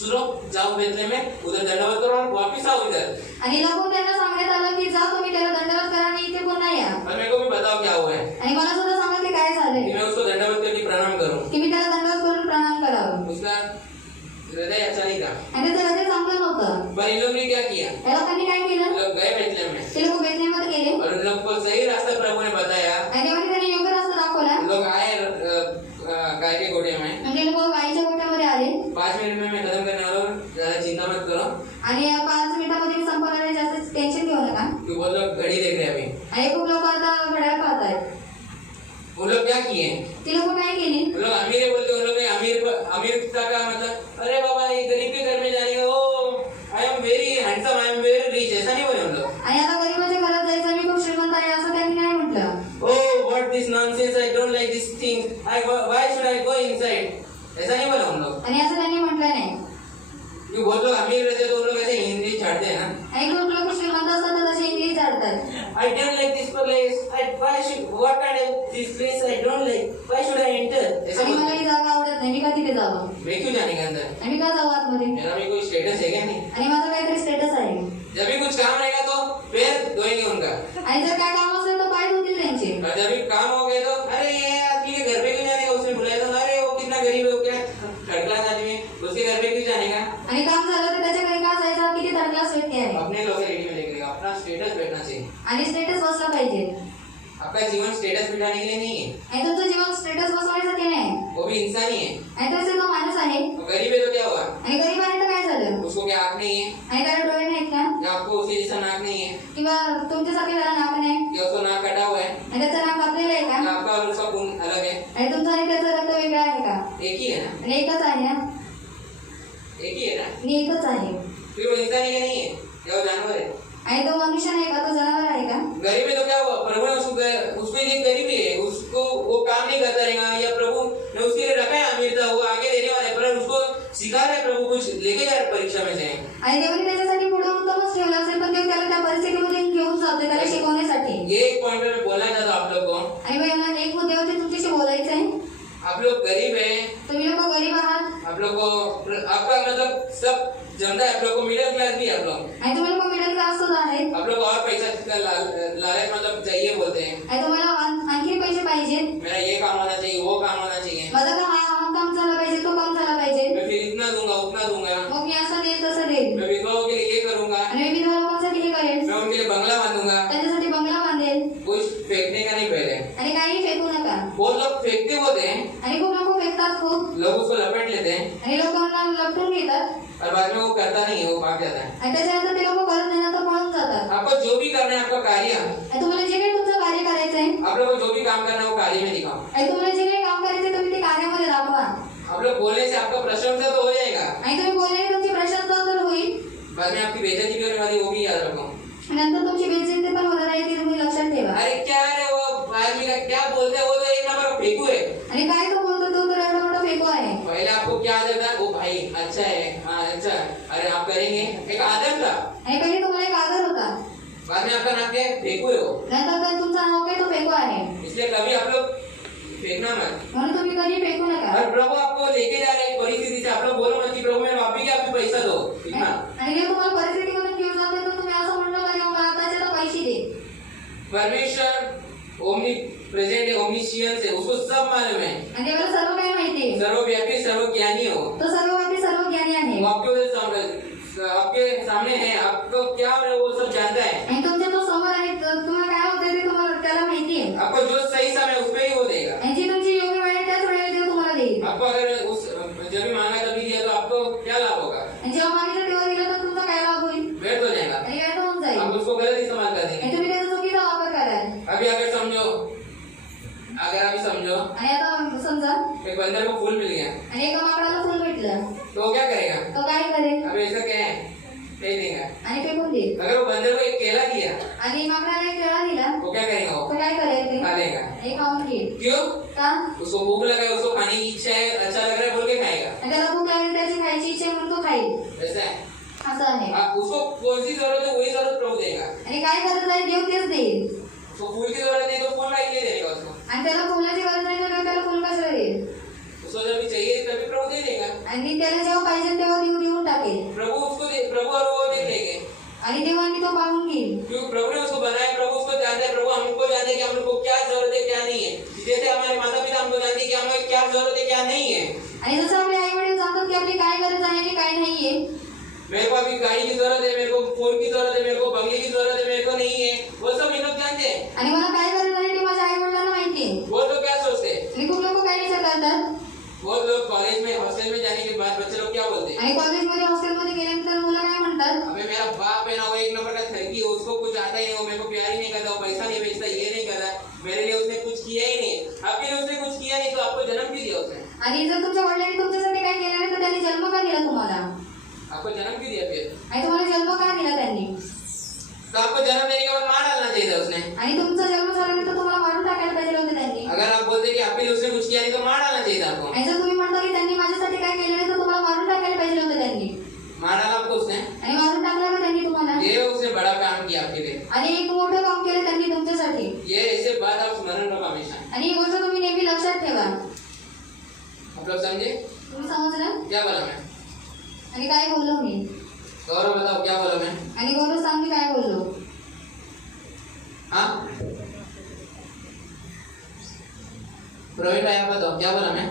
सुनो जाओ बेथलेहम में उधर दंडवत करो और वापिस आओ इधर. आणि लपून त्यांना सांगण्यात आलं की जा तुम्ही त्याला दंडवत करा आणि इथे पुन्हा या. और मेरे को भी बताओ क्या हुआ है आणि मला सुद्धा सांगा की काय झालंय. कि मैं उसको दंडवत करके प्रणाम करूं. की मी त्याला दंडवत करून प्रणाम करावं. उसका हृदय अच्छा नहीं था. आणि त्याचं हृदय चांगलं नव्हतं. पर इन लोग ने क्या किया त्या लोकांनी काय केलं. लोग गए बेथलेहम में ते लोक बेथलेहममध्ये गेले और उन लोग को सही रास्ता प्रभु ने बताया. आणि तेव्हा त्यांनी योग्य रस्ता दाखवला. लोग आए गाय के गोटे में. म्हणजे लोक गायीच्या गोठ्यामध्ये आले. 5 मिनट में मैं खत्म करने वाला हूँ ज्यादा चिंता मत करो. आणि 5 मिनिटांमध्ये मी संपवणार आहे जास्त टेन्शन घेऊ नका. कि वो लोग घड़ी देख रहे हैं अभी. आणि खूप लोक आता घड्याळ पाहतायत. वो लोग क्या किए ती लोक काय केली. वो लोग अमीर है बोलते उन लोग ने अमीर का मतलब अरे बाबा ये गरीब के घर में जाने का O I am very handsome I am very rich ऐसा नहीं बोले उन लोग. आणि आता गरीबाच्या घरात जायचं मी खूप श्रीमंत आहे असं त्यांनी नाही म्हटलं. Oh, what this nonsense! I don't like this thing. Why should I go inside? ऐसा नहीं बोला उन लोग. आणि असं त्यांनी म्हटलं नाही. क्यों बहुत लोग अमीर रहते तो उन लोग ऐसे हिंदी छाड़ते हैं ना. आणि खूप लोक श्रीमंत असतात तर तसे English झाडतात. I don't like this place. Why should what kind of this place I don't like? Why should I enter? ऐसा आणि मला बोलते ही हैं. जागा आवडत नाही मी का तिथे जावं. मैं क्यों जाने के अंदर? आणि मी का जाऊ आतमध्ये. मेरा भी कोई स्टेटस है क्या नहीं? आणि माझा काहीतरी स्टेटस आहे. जब भी कुछ काम रहेगा तो पैर धोएंगे उनका. आणि जर काय काम असेल तर पाय धुतील त्यांचे. और जब भी काम हो गए तो अरे ये आदमी के घर पे क्यों जाने का उसने बुलाया था अरे वो कितना गरीब है वो क्या थर्ड क्लास आदमी है उसके घर पे क्यों जाने का. आणि काम झालं तर त्याच्या घरी का जायचं किती थर्ड क्लास व्यक्ती आहे. अपने लोकेलिटी में लेकर अपना स्टेटस बैठना चाहिए. आणि स्टेटस बसला पाहिजे. आपका जीवन स्टेटस बिठाने के लिए नहीं है. आणि तुमचं जीवन स्टेटस बसवायसाठी नाही. वो भी इंसान ही है. आणि तसे तो माणूस आहे. तो गरीब है तो क्या हुआ आणि गरीब आहे तर काय झालं. उसको क्या आँख नहीं है आणि त्याला डोळे नाहीत का. या आपको उसके जैसा नाक नहीं है किंवा तुमच्यासारखे त्याला नाक नाही. या उसका नाक कटा हुआ है आणि त्याचं नाक कापलेलं आहे या का. आपका और उसका खून अलग है. आणि तुमचं आणि त्याचं रक्त वेगळं आहे का. एक ही है ना. आणि एकच आहे ना. एक ही है ना. आणि एकच आहे. फिर वो इंसान है या नहीं है या वो जानवर है. आणि तो मनुष्य नाही का तो जनावर आहे का. गरीब है तो क्या हुआ प्रभु ने उसको ये गरीबी है उसको वो काम नहीं करता रहेगा या प्रभु ने उसके लिए रखा है अमीर था वो आगे देने वाला है पर उसको सिखा रहा है प्रभु कुछ लेके जा रहा है परीक्षा में से. आणि देवाने त्याच्यासाठी पुढे उत्तमच ठेवलं असेल पण देव त्याला त्या परिस्थितीमध्ये घेऊन होते त्याला शिकवण्यासाठी. ये एक पॉइंट में बोलना चाहता हूँ आप लोग को. आणि मला एक मुद्द्यावरती तुमच्याशी बोलायचं आहे. आप लोग गरीब है, तुम्ही लोक गरीब आहात आप लोग को आपका मतलब सब जमता है, आप लोग को मिडिल क्लास भी है आप लोग. आणि तुम्ही लोक मिडल क्लासच आहेत. आप लोग और पैसा का लालच मतलब चाहिए बोलते हैं. आणि तुम्हाला आणखी पैसे पाहिजे. मेरा ये काम होना चाहिए, वो काम होना चाहिए. माझं काम झालं पाहिजे, तो काम झाला पाहिजे. मैं फिर इतना दूंगा उतना दूंगा. मग मी असं देईल तसं देईल. मैं विधवाओं के लिए ये करूंगा. आणि मी विधवा लोकांसाठी हे करेन. मैं उनके लिए बंगला बांधूंगा. त्यांच्यासाठी बंगला बांधेल. कुछ फेंकने का नहीं पहले. आणि काही फेकू नका. बहुत लोग फेंकते होते हैं, आणि खूप लोक फेकतात खूप. लोग उसको लपेट लेते हैं आणि लोकांना लपटून घेतात. और बाद में वो करता नहीं है, वो भाग जाता है. आणि त्याच्यानंतर ते लोक करत नाही तर पळून जातात. आपको जो भी करना है आपका कार्य, आणि तुम्हाला जे काही तुमचं कार्य करायचंय, आप लोग को जो भी काम करना है वो कार्य में दिखाओ. आणि तुम्हाला जे काही काम करायचंय तुम्ही ते कार्यामध्ये दाखवा. आप लोग बोलने से आपका प्रशंसा तो हो जाएगा, आणि तुम्ही बोलल्याने तुमची प्रशंसा तर होईल. बाद में आपकी बेइज्जती भी होने वाली, वो भी याद रखो. नंतर तुमची बेइज्जती पण होणार आहे, ते तुम्ही लक्षात ठेवा. अरे क्या रे वो आदमी का क्या बोलते हैं, वो तो एक नंबर का फेंकू है. आणि काय तो बोलतो तो तर एवढा मोठा फेको आहे. पहले आपको क्या देता है, वो भाई अच्छा है, हाँ अच्छा, अरे आप करेंगे, एक आदम था. आणि पहिले तुम्हाला एक आदर होता, बाद में आपका नाम क्या है, फेंकू है वो. नंतर तर तुमचं नाव काय तो फेको आहे. इसलिए कभी आप लोग फेंकना मत. म्हणून तुम्ही कधी फेकू नका. और प्रभु आपको लेके जा रहे हैं परिस्थिति से, आप लोग बोलो मत कि प्रभु मेरे वापी के आप पैसा दो, इतना. आणि हे तुम्हाला परिस्थितीमधून घेऊन जाते तर तुम्ही असं म्हणलं का मला आताचे तर पैसे दे. परमेश्वर ओमनी प्रेजेंट है, ओमनीशियंस है, उसको सब मालूम है. आणि देवाला सर्व काही माहिती आहे. सर्वव्यापी सर्वज्ञानी हो. तो सर्वव्यापी सर्वज्ञानी आहे. वो आपके सामने है, आपको क्या है वो सब जानता है. आणि तुमच्या तो समोर आहे, तुम्हाला काय होते ते तुम्हाला त्याला माहिती आहे. आपको जो सही समय उस पे ही वो देगा. आणि जी तुमची योग्य वेळ आहे त्याच वेळेला देव तुम्हाला देईल. आपको अगर उस जब भी मांगा तभी दिया तो आपको क्या लाभ होगा. आणि जेव्हा मागितलं तेव्हा दिलं तर तुमचा काय लाभ होईल. व्यर्थ हो जाएगा. आणि व्यर्थ होऊन जाईल. आप उसको गलत इस्तेमाल कर देंगे. आणि तुम्ही त्याचा चुकीचा वापर कराल. अभी अभी समझो आणि आता समजा एक बंदर को फूल मिल गया, आणि एका माकडाला फुल भेटलं तो वो क्या करेगा. तो काय करेल. अभी ऐसा क्या है, फेंक देगा. आणि फेकून देईल. अगर वो बंदर को एक केला दिया आणि माकडाला एक केळा दिला वो क्या करेगा, वो तो काय करेल ते खा लेगा. हे खाऊन घेईल. क्यों, का. उसको भूख लगा है, उसको खाने की इच्छा है, अच्छा लग रहा है बोल के खाएगा. आणि त्याला भूक लागली त्याची खायची इच्छा आहे म्हणून तो खाईल. ऐसा है. असं आहे. आप उसको कौन सी जरूरत है वही जरूरत प्रभु देगा. आणि काय गरज आहे देव तेच देईल. उसको फूल की जरूरत है तो फूल का इसलिए देगा उसको. आणि त्याला फुलाची गरज नाही तर त्याला फुल कशाला देईल. उसको जब भी चाहिए तभी प्रभु दे देगा. आणि त्याला जेव्हा पाहिजे तेव्हा देऊन टाकेल. प्रभु उसको प्रभु और वो देख लेंगे. आणि देवानी तो पाहून घेईल. क्योंकि प्रभु ने उसको बनाया, प्रभु उसको जानता है. प्रभु हमको जानते हैं कि हम लोग को क्या जरूरत है क्या नहीं है. जैसे हमारे माता पिता हमको जानते हैं कि हमें क्या जरूरत है क्या नहीं है. आणि जसं आपले आई वडील जाणतात की आपली काय गरज आहे आणि काय नाहीये. मेरे को अभी गाड़ी की जरूरत है, मेरे को फोन की जरूरत है, मेरे को बंगले की जरूरत है, मेरे को नहीं है, वो सब ये लोग जानते हैं. आणि मला काय गरज आहे ते माझ्या आई वडिलांना माहिती आहे. वो लोग क्या सोचते हैं. आणि खूप लोक काय विचार करतात. बहुत लोग कॉलेज में हॉस्टल में जाने के बाद बच्चे लोग क्या बोलते हैं. आणि कॉलेजमध्ये हॉस्टेलमध्ये गेल्यानंतर मुलं काय म्हणतात. अबे मेरा बाप है ना, वो एक नंबर का ठगी है, उसको कुछ आता ही नहीं, वो मेरे को प्यार ही नहीं करता, वो पैसा नहीं भेजता, ये नहीं करता, मेरे लिए उसने कुछ किया ही नहीं. आपके लिए उसने कुछ किया नहीं तो आपको जन्म क्यों दिया उसने. आणि जर तुमच्या वडिलांनी तुमच्यासाठी काय केलं नाही तर त्यांनी जन्म का दिला तुम्हाला. आपको जन्म क्यों दिया फिर. आणि तुम्हाला जन्म का दिला त्यांनी. तो आपको जन्म देने के बाद मार डालना चाहिए था उसने. आणि तुमचा जन्म झाल्यानंतर तुम्हाला मारून टाकायला पाहिजे होते त्यांनी. अगर आप बोलते कि आपके लिए उसने कुछ किया नहीं तो मार डालना चाहिए था आपको. आणि जर तुम्ही म्हणता की त्यांनी माझ्यासाठी काय केलं नाही तर तुम्हाला मारून टाकायला पाहिजे होते त्यांनी. मार डाला आपको उसने. आणि मारून टाकलं का त्यांनी तुम्हाला. ये उसने बड़ा काम किया आपके लिए. आणि एक मोठं काम केलं त्यांनी तुमच्यासाठी. ये ऐसे बात आप स्मरण रखो हमेशा. आणि ही गोष्ट तुम्ही नेहमी लक्षात ठेवा. आप लोग समझे. तुम्ही समजलं. क्या बोला मैं. आणि काय बोललो मी. गौरव बताओ क्या बोला मैं. आणि गौरव सांग मी काय बोललो. हाँ प्रवीण भाई आप बताओ क्या बोला मैं.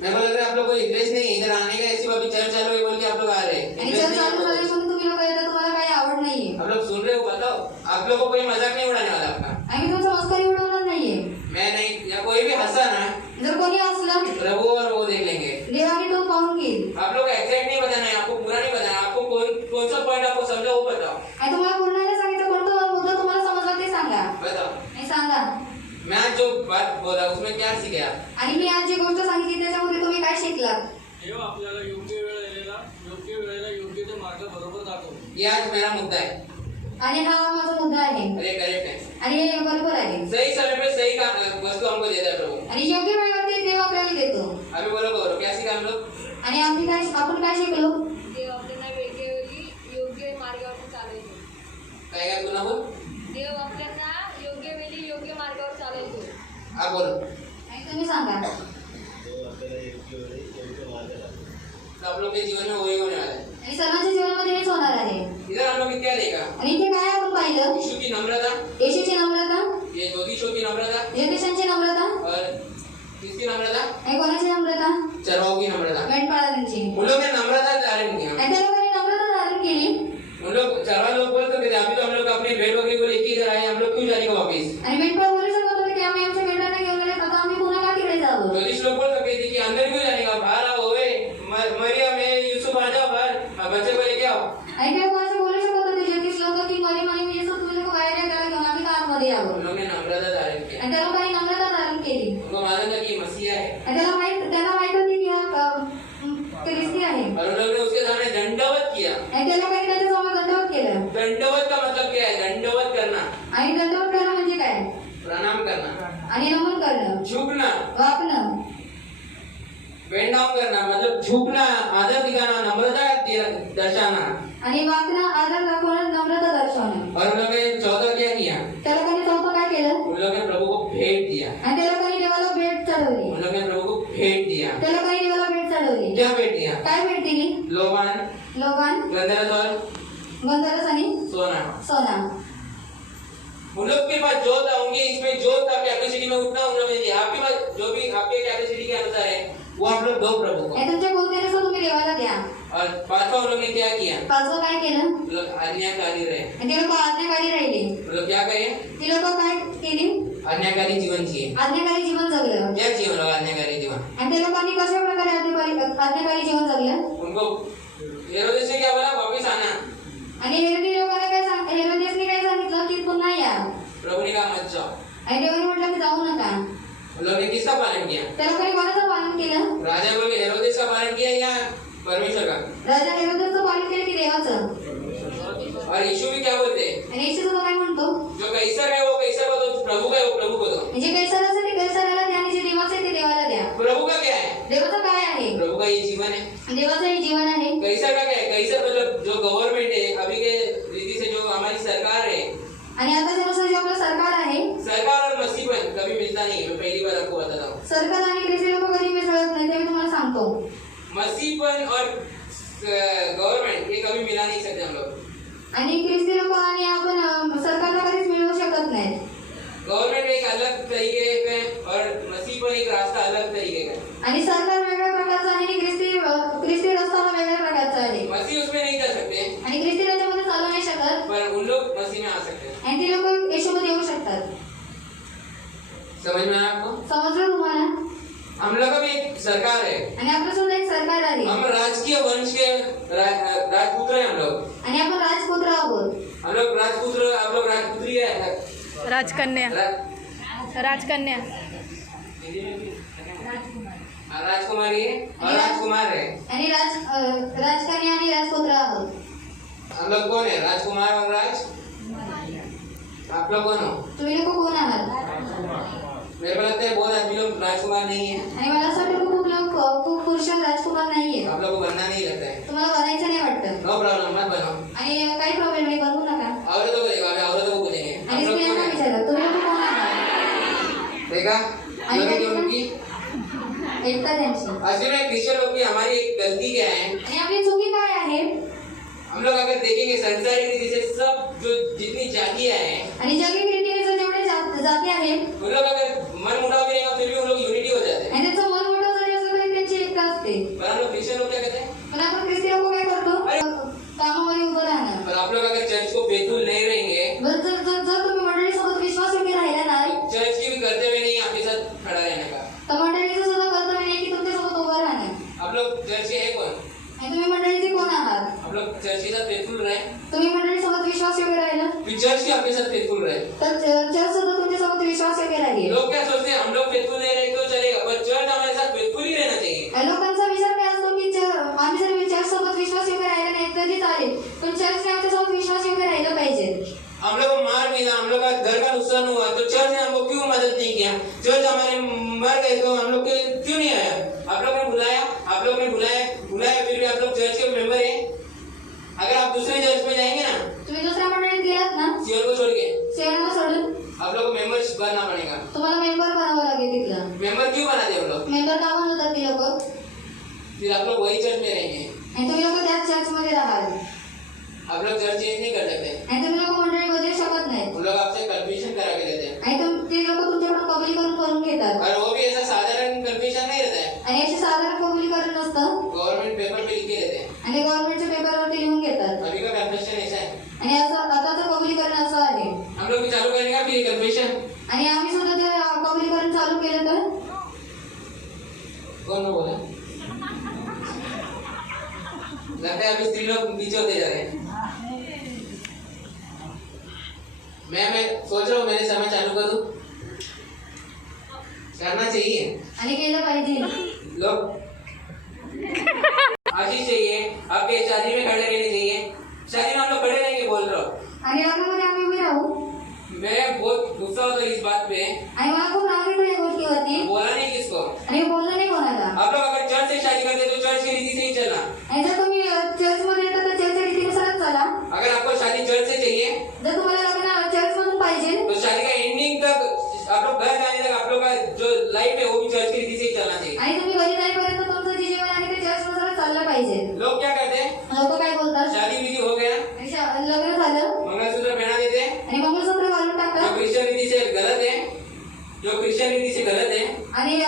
मेरे को लग रहा है आप लोग को इंटरेस्ट नहीं है इधर आने का. ऐसी अभी चर्च चालू है बोल के आप लोग आ रहे हैं. आणि चर्च चालू झाली म्हणून तुम्ही लोक येतात तुम्हाला काही आवड नाहीये. आप लोग सुन रहे हो बताओ. आप लोग को कोई मजाक नहीं उड़ाने वाला आपका. आम्ही तुमचा मस्करी उडवणार नाहीये. मैं नहीं या कोई भी हंसा ना जर कोणी असलं प्रभु और वो देख लेंगे. देवाने तो पाहून घेईल. आप लोग एक्सैक्ट नहीं बताना है, आपको पूरा नहीं बताना. आपको कौन सा पॉइंट आपको समझा वो बताओ. आणि तुम्हाला पूर्ण नाही सांगितलं कोणता मुद्दा तुम्हाला समजला ते सांगा. बताओ. नाही सांगा. मैं आज जो बात बोला उसमें क्या सीखे आप. आणि मी आज जी गोष्ट सांगितली त्याच्यामध्ये तुम्ही काय शिकलात. देव आपल्याला योग्य वेळेला योग्य ते मार्ग बरोबर दाखवतो. ये आज मेरा मुद्दा है. आणि हा माझा मुद्दा आहे. अरे करेक्ट है. आणि हे बरोबर आहे. सही समय पे सही काम वस्तु हमको देता है प्रभु. आणि योग्य वेळेवरती देव आपल्याला देतो. अभी बोलो गौरव क्या सीखा हम लोग. आणि आपण काय शिकलो. देव आपल्याला वेगवेगळी योग्य मार्गावर चालवतो. आप बोलो। आणि तुम्ही सांगा तो आप लोग के जीवन में वही होने वाला है। आणि सर्वांच्या जीवनामध्ये हेच होणार आहे इधर हम लोग क्या देखा? आणि इथे काय आपण पाहिलं यीशु की नम्रता, येशूची नम्रता ये ज्योतिषों की नम्रता ज्योतिषांची नम्रता और किसकी नम्रता? आणि कोणाची नम्रता चरवाओं की नम्रता। मेंढपाळांची उन लोग ने नम्रता धारण किया। आणि त्या लोकांनी नम्रता धारण केली उन लोग चरवा लोग बोल सकते थे अभी तो हम लोग अपने भेड़ बकरी को लेके इधर आए, हम लोग क्यों जाएंगे वापिस? आणि मेंढपाळ बोलू शकत होते की आम्ही आमच्या मेंढरांना घेऊन आले आता आम्ही पुन्हा का तिकडे जावं ज्योतिष लोग बोल सकते थे कि अंदर क्यों जाएगा? बाहर आओ, ओए मरियम है, यूसुफ आ जाओ बाहर, बच्चे को लेके आओ। आणि काही कोणाचे बोलू शकत होते ज्योतिष लोक की मरी आणि येशू तुम्ही लोक बाहेर या, त्याला घेऊन आम्ही का आतमध्ये यावं उन लोग ने नम्रता धारण किया। आणि त्या लोकांनी नम्रता धारण केली उनको मालूम था कि ये मसीहा है आणि त्याला माहित होती की हा ख्रिस्ती आहे और उन लोग ने उसके सामने दंडवत किया। आणि त्या लोकांनी त्याच्यासमोर दंडवत केलं दंडवत का मतलब क्या है? दंडवत करना, आणि दंडवत करणं म्हणजे काय प्रणाम करना, आणि नमन करणं झुकना, वापणं बेंड डाउन करना मतलब झुकना, आदर दिखाना, नम्रता दर्शाना। आणि वापणं आदर दाखवणं नम्रता दर्शवणं और उन लोगों ने चौथा क्या किया? त्या लोकांनी चौथं काय केलं उन लोगों ने प्रभु को भेंट दिया। आणि त्या लोकांनी देवाला भेट चढवली उन लोगों ने प्रभु को भेंट दिया। त्या लोकांनी देवाला भेट चढवली क्या भेंट दिया? काय भेट दिली लोबान, लोबान गंधरस और गंधरस आणि सोना। सोना उन लोग के पास जो था, उनके इसमें जो था कैपेसिटी में उतना उन लोगों ने दिया। आपके पास जो भी आपके कैपेसिटी के अनुसार है वो आप लोग दो प्रभु को। हे तुमच्या बोलण्यानुसार तुम्ही देवाला द्या और पांचवा उन लोग ने क्या किया? पाचवं काय केलं उन लोग आज्ञाकारी रहे। आणि ते लोक आज्ञाकारी राहिले उन लोग क्या करे? ती लोक काय केली आज्ञाकारी जीवन जिए। आज्ञाकारी जीवन जगलं क्या जिए उन लोग आज्ञाकारी जीवन? आणि त्या लोकांनी कशा प्रकारे आज्ञाकारी जीवन जगलं उनको हेरोदेस ने क्या बोला? वापिस आना। आणि हेरोदी लोकांना काय हेरोदेसने काय सांगितलं की पुन्हा या प्रभु ने कहा मत जाओ। आणि देवाने म्हटलं की जाऊ नका उन लोग ने किसका पालन किया? त्या लोकांनी कोणाचं पालन केलं राजा बोले हेरोदेस का पालन किया या परमेश्वर का? राजा हेरोदेसचं पालन केलं की देवाचं और यीशु भी क्या बोलते हैं? आणि येशू सुद्धा काय म्हणतो जो कैसर है वो कैसर को दो, प्रभु का है वो प्रभु को दो। म्हणजे कैसर असेल ते कैसराला द्या आणि जे देवाचं आहे ते देवाला द्या प्रभु का क्या है? देवाचं काय आहे प्रभु का ये जीवन है। देवाचं हे जीवन आहे कैसर का क्या है? कैसर मतलब जो गवर्नमेंट है अभी के रीति से जो हमारी सरकार है, आणि आता त्यानुसार जे आपलं सरकार आहे सरकार और मसीहपन कभी मिलता नहीं है। मैं पहली बार आपको बताता हूँ, सरकार आणि ख्रिस्ती लोक कधी मिसळत नाही ते मी तुम्हाला सांगतो मसीहपन और गवर्नमेंट ये कभी मिला नहीं सकते हम लोग। आणि ख्रिस्ती लोक आणि आपण सरकारला कधीच मिळवू शकत नाही गवर्नमेंट एक अलग तरीके का है और मसीहपन एक रास्ता अलग तरीके का है। आणि सरकार वेगळ्या प्रकारचं आहे आणि ख्रिस्ती रस्ता हा वेगळ्या प्रकारचा आहे मसीह उसमें नहीं जा सकते आणि ख्रिस्ती त्याच्यामध्ये चालू नाही शकत पर उन लोग मसीह में आ सकते हैं। आणि ते लोक येशूमध्ये येऊ शकतात समझ में आया आपको? समजलं तुम्हाला हम लोग का भी एक सरकार है। आणि आपलं सुद्धा एक सरकार आहे हम राजकीय वंश के राजपुत्र हैं हम लोग। आणि आपण राजपुत्र आहोत हम लोग राजपुत्र, आप लोग राजपुत्री है। राजकन्या राजकन्या राजकुमारी है और राजकुमार है। आणि राजकन्या आणि राजपुत्र आहोत हम लोग कौन है? राजकुमार और राज। आप लोग कौन हो? तुम्ही लोक कोण आहात मेरे को लगता है बहुत आदमी लोग राजकुमार नहीं है। आणि मला असं वाटतं खूप लोक खूप पुरुष राजकुमार नाहीये आप लोग को बनना नहीं लगता है। तुम्हाला बनायचं नाही वाटतं नो प्रॉब्लम, मत बनो। आणि काही प्रॉब्लेम नाही बनवू नका औरतों को देखो, अभी औरतों को पूछेंगे आणि आप लोग कौन स्त्रियांना है? विचारा तुम्ही लोक कोण आहात देखा लोगों की उनकी एकता त्यांची असल में क्रिश्चियन लोग की हमारी एक गलती क्या है? आणि आपली चुकी काय आहे हम लोग अगर देखेंगे संसारिक रीति से सब जो जितनी जातियां हैं आणि जैविक रीतीने जेवढे जाती आहेत उन लोग अगर मन मुटाव भी रहेगा फिर भी उन लोग यूनिटी हो जाते हैं। आणि त्याचं मन मोठं जरी असलं तरी त्यांची एकता असते पर हम लोग क्रिश्चियन लोग क्या कहते हैं? पण आपण ख्रिस्ती लोक काय करतो कामामध्ये उभं राहणं पर आप लोग अगर चर्च को फेथफुल नहीं रहेंगे जर तुम्ही मंडळीसोबत विश्वासयोग्य राहिला ना तो चर्च की भी कर्तव्य नहीं है आपके साथ खड़ा रहने का। तर मंडळीचं सुद्धा कर्तव्य नाही की तुमच्यासोबत उभं राहणं आप लोग चर्च के है कौन? आणि तुम्ही मंडळीचे कोण आहात आप लोग चर्च के साथ फेथफुल रहे, तुम्ही मंडळीसोबत विश्वासयोग्य राहिलं फिर चर्च भी आपके साथ फेथफुल रहे। तर चर्च सुद्धा तुमच्यासोबत विश्वासयोग्य राहील लोग क्या सोचते हैं हम लोग फेथफुल नहीं रहे तो चलेगा, पर चर्च हमारे साथ फेथफुल ही रहना चाहिए। लोकांचा विचार काय असतो की आम्ही जर चर्च सोबत विश्वासयोग्य राहिलं नाही तरी चालेल पण चर्चने आमच्यासोबत विश्वासयोग्य राहिलं पाहिजे। हम लोग को मार मिला, हम लोग का घर का नुकसान हुआ तो चर्च ने हमको क्यों मदद नहीं किया? चर्च हमारे मर गए तो हम लोग के क्यों नहीं आया? आप लोग ने बुलाया, आप लोग ने बुलाया फिर भी आप लोग चर्च के मेंबर हैं। अगर आप दूसरे चर्च में जाएंगे ना, तुम्ही दुसऱ्या मंडळीत गेलात ना सियोन को छोड़ के, सेवनाला सोडून आप लोग को मेंबर्स बनना पड़ेगा। तुम्हाला मेंबर बनावं लागेल चेंज नहीं कर सकते। आणि तुम्ही लोक मंडळी बदलू शकत नाही उन लोग आपसे कन्फ्यूजन करा के देते हैं, आणि ते लोक तुमच्याकडून कबुलीकरण करून घेतात और वो भी ऐसा साधारण कन्फ्यूजन नहीं रहता है, आणि असे साधारण कबुलीकरण नसतं गवर्नमेंट पेपर पे लिख के देते हैं। आणि गव्हर्नमेंटच्या पेपरवरती लिहून घेतात अभी का कन्फ्यूजन ऐसा है, आणि आताचं कबुलीकरण असं आहे हम लोग भी चालू करेंगे फिर कन्फ्यूजन। आणि आम्ही सुद्धा ते कबुलीकरण चालू केलं तर कौन बोला? लगता है अभी स्त्री लोग पीछे होते जा रहे हैं। मैं सोच रहा हूँ मेरे समय चालू करूँ, करना चाहिए आणि केलं पाहिजे लोग। आशीष चाहिए, आपके शादी में खड़े रहने चाहिए, शादी में हम लोग खड़े रहेंगे बोल रहा हूँ। आणि लग्नामध्ये आम्ही उभी राहू मैं बहुत गुस्सा होता है इस बात पे, आणि मला खूप राग येतो या गोष्टीवरती बोला नहीं किसको। आणि बोललं नाही कोणाला आप लोग अगर चर्च से शादी करते तो चर्च की रीति से ही चलना। आणि जर तुम्ही चर्चमध्ये येता तर चर्चच्या रीतीनुसारच चला अगर आपको शादी चर्च से चाहिए जर तुम्हाला लग्न चर्चमधून पाहिजे तो शादी का एंडिंग तक, आप लोग घर जाने तक आप लोग का जो लाइफ है वो भी चर्च की रीति से ही चलना चाहिए। आणि तुम्ही घरी जाईपर्यंत तुमचं जे जीवन आहे ते चर्चनुसारच चाललं पाहिजे लोग क्या करते हैं, लोक काय बोलतात शादी विधि हो गया, आणि लग्न झालं मंगलसूत्र पहना देते हैं, आणि मंगळसूत्र घालून जो टाकतात क्रिश्चियन रीति से गलत है, जो क्रिश्चियन रीति से गलत है, आणि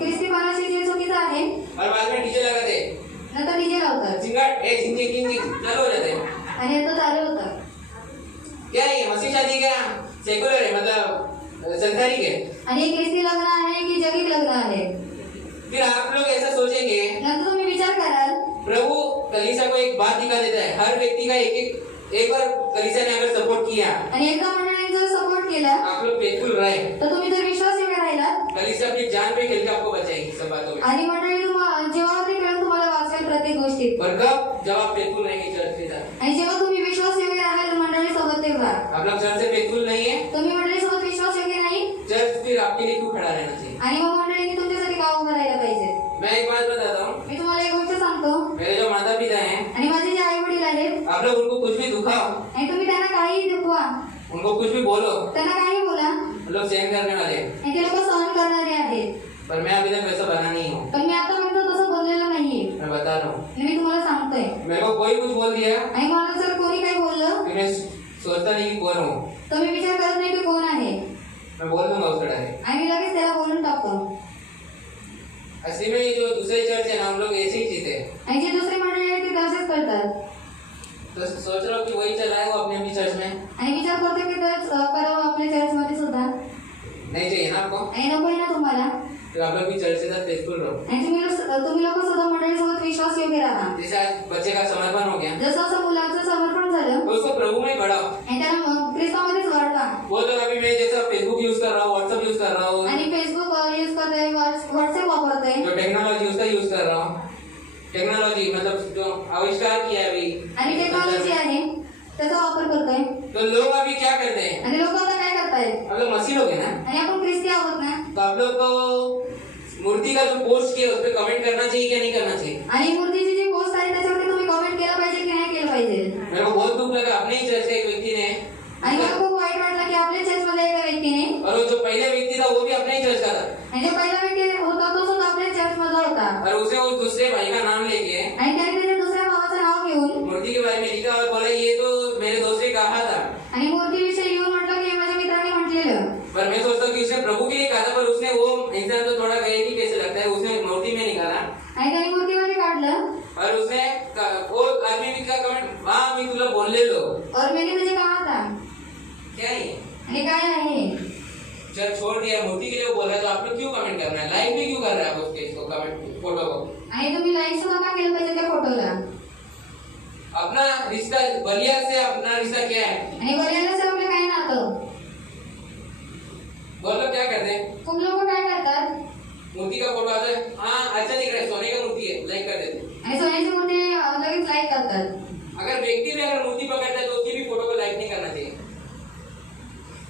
ख्रिस्तीपणाशी जे चुकीचं आहे और बाद में डीजे लगाते हैं, नंतर डीजे लावतात सिंगर ए झिंग झिंग झिंग झिंग चालू हो जाते हैं। आणि आता चालू होतं क्या है ये मसीह शादी क्या सेकुलर है, मतलब संसारिक है? आणि हे ख्रिस्ती लग्न आहे की जगिक लग्न आहे फिर आप लोग ऐसा सोचेंगे, नंतर तुम्ही विचार कराल प्रभु कलीसिया को एक बात दिखा देता है, हर व्यक्ति का एक बार कलीसिया ने अगर सपोर्ट किया, आणि एकदा मंडळीने जर सपोर्ट केला आप लोग फेथफुल रहे, तर तुम्ही जर विश्वासयोग्य राहिलात कलीसिया अपनी जान पे खेल के आपको बचाएगी सब बातों में। आणि मंडळी जेव्हा ते खेळून तुम्हाला वाचवेल प्रत्येक गोष्टीत और कब? जब आप फेथफुल रहेंगे चर्च के साथ। आणि जेव्हा तुम्ही विश्वासयोग्य राहाल मंडळी सोबत तेव्हा आप लोग चर्च से फेथफुल नहीं है, तुम्ही मंडळी सोबत विश्वासयोग्य नाही चर्च फिर आपके लिए क्यों खड़ा रहना चाहिए? आणि मग मंडळीने तुमच्यासाठी का उभं राहायला पाहिजे मैं एक बात बताता हूँ, मी तुम्हाला एक गोष्ट सांगतो मेरे जो माता पिता हैं, आणि माझे जे आई वडील आहेत आप लोग उनको कुछ भी दुखाओ, आणि तुम्ही त्यांना काही दुखवा उनको कुछ भी बोलो, त्यांना काही बोला लोग सहन करने वाले हैं। आणि ते लोक सहन करणारे आहेत पर मैं अभी तक वैसा बना नहीं हूँ, पण मी आतापर्यंत तसं बोललेलं नाहीये मैं बता रहा हूँ। आणि मी तुम्हाला सांगतोय मेरे को कोई कुछ बोल दिया आणि मला जर कोणी काही बोललं कि मैं सोचता नहीं कि कौन हूँ, तर मी विचार करत नाही की कोण आहे मैं बोल दूंगा उसको डायरेक्ट। आणि मी लगेच त्याला बोलून टाकतो असली में ये जो दूसरे चर्च है ना, हम लोग ऐसे ही जीते हैं। आणि जे दुसरे मंडळी आहेत ते तसेच करतात तो सोच रहा हूँ कि वही चला है वो अपने अपनी चर्च में, आणि विचार करतो की तेच करावं आपल्या चर्चमध्ये सुद्धा नहीं चाहिए ना आपको, आणि नकोय ना तुम्हाला तो आप लोग भी चर्च के साथ फेथफुल रहो। आणि तुम्ही लोक सुद्धा मंडळीसोबत विश्वासयोग्य राहा जैसे आज बच्चे का समर्पण हो गया, जसं असं मुलाचं समर्पण झालं तो उसको प्रभु में बढ़ाओ। आणि त्याला ख्रिस्तामध्येच वाढवा वो तो अभी मैं जैसा फेसबुक यूज कर रहा हूँ, व्हाट्सएप यूज कर रहा हूँ, आणि फेसबुक यूज करतोय व्हॉट्सअप वापरतोय जो टेक्नोलॉजी उसका यूज कर रहा हूँ, टेक्नोलॉजी मतलब जो आविष्कार किया है अभी, आणि टेक्नॉलॉजी आहे त्याचा वापर करतोय तो लोग अभी क्या करते हैं, आणि लोक आता काय करतायत हम लोग मसीह लोग हैं ना, आणि आपण ख्रिस्ती आहोत ना तो आप लोग को मूर्ति का जो पोस्ट किया उस पर कमेंट करना चाहिए क्या नहीं करना चाहिए? आणि मूर्तीची जी पोस्ट आहे त्याच्यावरती तुम्ही कमेंट केलं पाहिजे की नाही केलं पाहिजे मेरे को बहुत दुख लगा, अपने ही चर्च के एक व्यक्ति ने, आणि मला खूप वाईट वाटलं की आपल्या चर्चमध्ये एका व्यक्तीने और वो जो पहले व्यक्ति था वो भी अपने ही चर्च का था, आणि जो पहिला व्यक्ती होता तो सुद्धा आपल्या चर्चमधला होता और उसने उस दूसरे भाई का नाम लेके आणि त्याने त्याच्या दुसऱ्या भावाचं नाव घेऊन मूर्ति के बारे में लिखा और बोला ये तो मेरे दोस्त ने कहा था। आणि मूर्तीविषयी येऊन म्हटलं की हे माझ्या मित्राने म्हटलेलं पर मैं सोचता हूँ कि उसने प्रभु के लिए कहा था, पर उसने वो इंसान तो थोड़ा गए कि कैसे लगता है, उसने मूर्ति में निकाला आणि त्याने मूर्तीमध्ये काढलं और उसने वो आदमी का कमेंट, हाँ मैं तुला बोलले लो, और मैंने तुझे कहा था क्या है ये? आणि काय आहे चर्च छोड़ दिया, मूर्ति के लिए वो बोल रहा है, तो आप लोग क्यों कमेंट करना है, लाइक भी क्यों कर रहे हैं आप उसके इसको कमेंट फोटो को? आणि तुम्ही लाईक सुद्धा का केलं पाहिजे त्या फोटोला अपना रिश्ता बलिया से अपना रिश्ता क्या है? आणि बऱ्याला से आपलं काय नातं बोलो क्या करते हैं? खूप लोक काय करतात मूर्ति का फोटो आता है, हाँ अच्छा दिख रहा है, सोने का मूर्ति है, लाइक कर देते हैं। आणि सोन्याची मूर्ती लगेच लाईक करतात अगर व्यक्ति भी अगर मूर्ति पकड़ता है तो उसकी भी फोटो को लाइक नहीं करना चाहिए।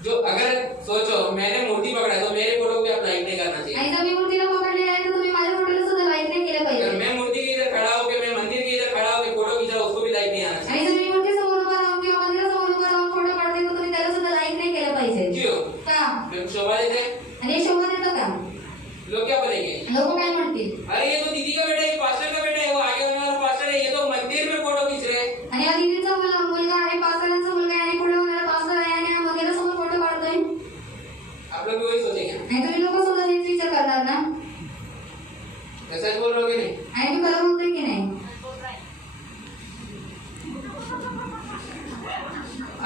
जो अगर सोचो मैंने मूर्ति पकड़ा है तो मेरे फोटो को भी आप लाइक नहीं करना चाहिए। आणि जर मी मूर्तीला पकडलेलं आहे तर तुम्ही माझ्या फोटोला सुद्धा लाईक नाही केलं अगर पाहिजे मैं मूर्ति के इधर खड़ा होकर, मैं मंदिर के इधर खड़ा होकर फोटो खींचा उसको भी लाइक नहीं आना चाहिए। आणि जर मी मूर्ती समोर उभा राहून किंवा मंदिरासमोर उभा राहून फोटो काढते तर तुम्ही त्याला सुद्धा लाईक नाही केलं पाहिजे क्यों? का लोग शोभा देते हैं, आणि हे शोभा देतं का लोग क्या बोलेंगे, लोक काय म्हणतील अरे ये तो दीदी का बेटा है, पास्टर का बेटा है, वो आगे होने वाला पास्टर है, ये तो मंदिर में फोटो खींच रहे हैं। आणि या दीदीचा मुलगा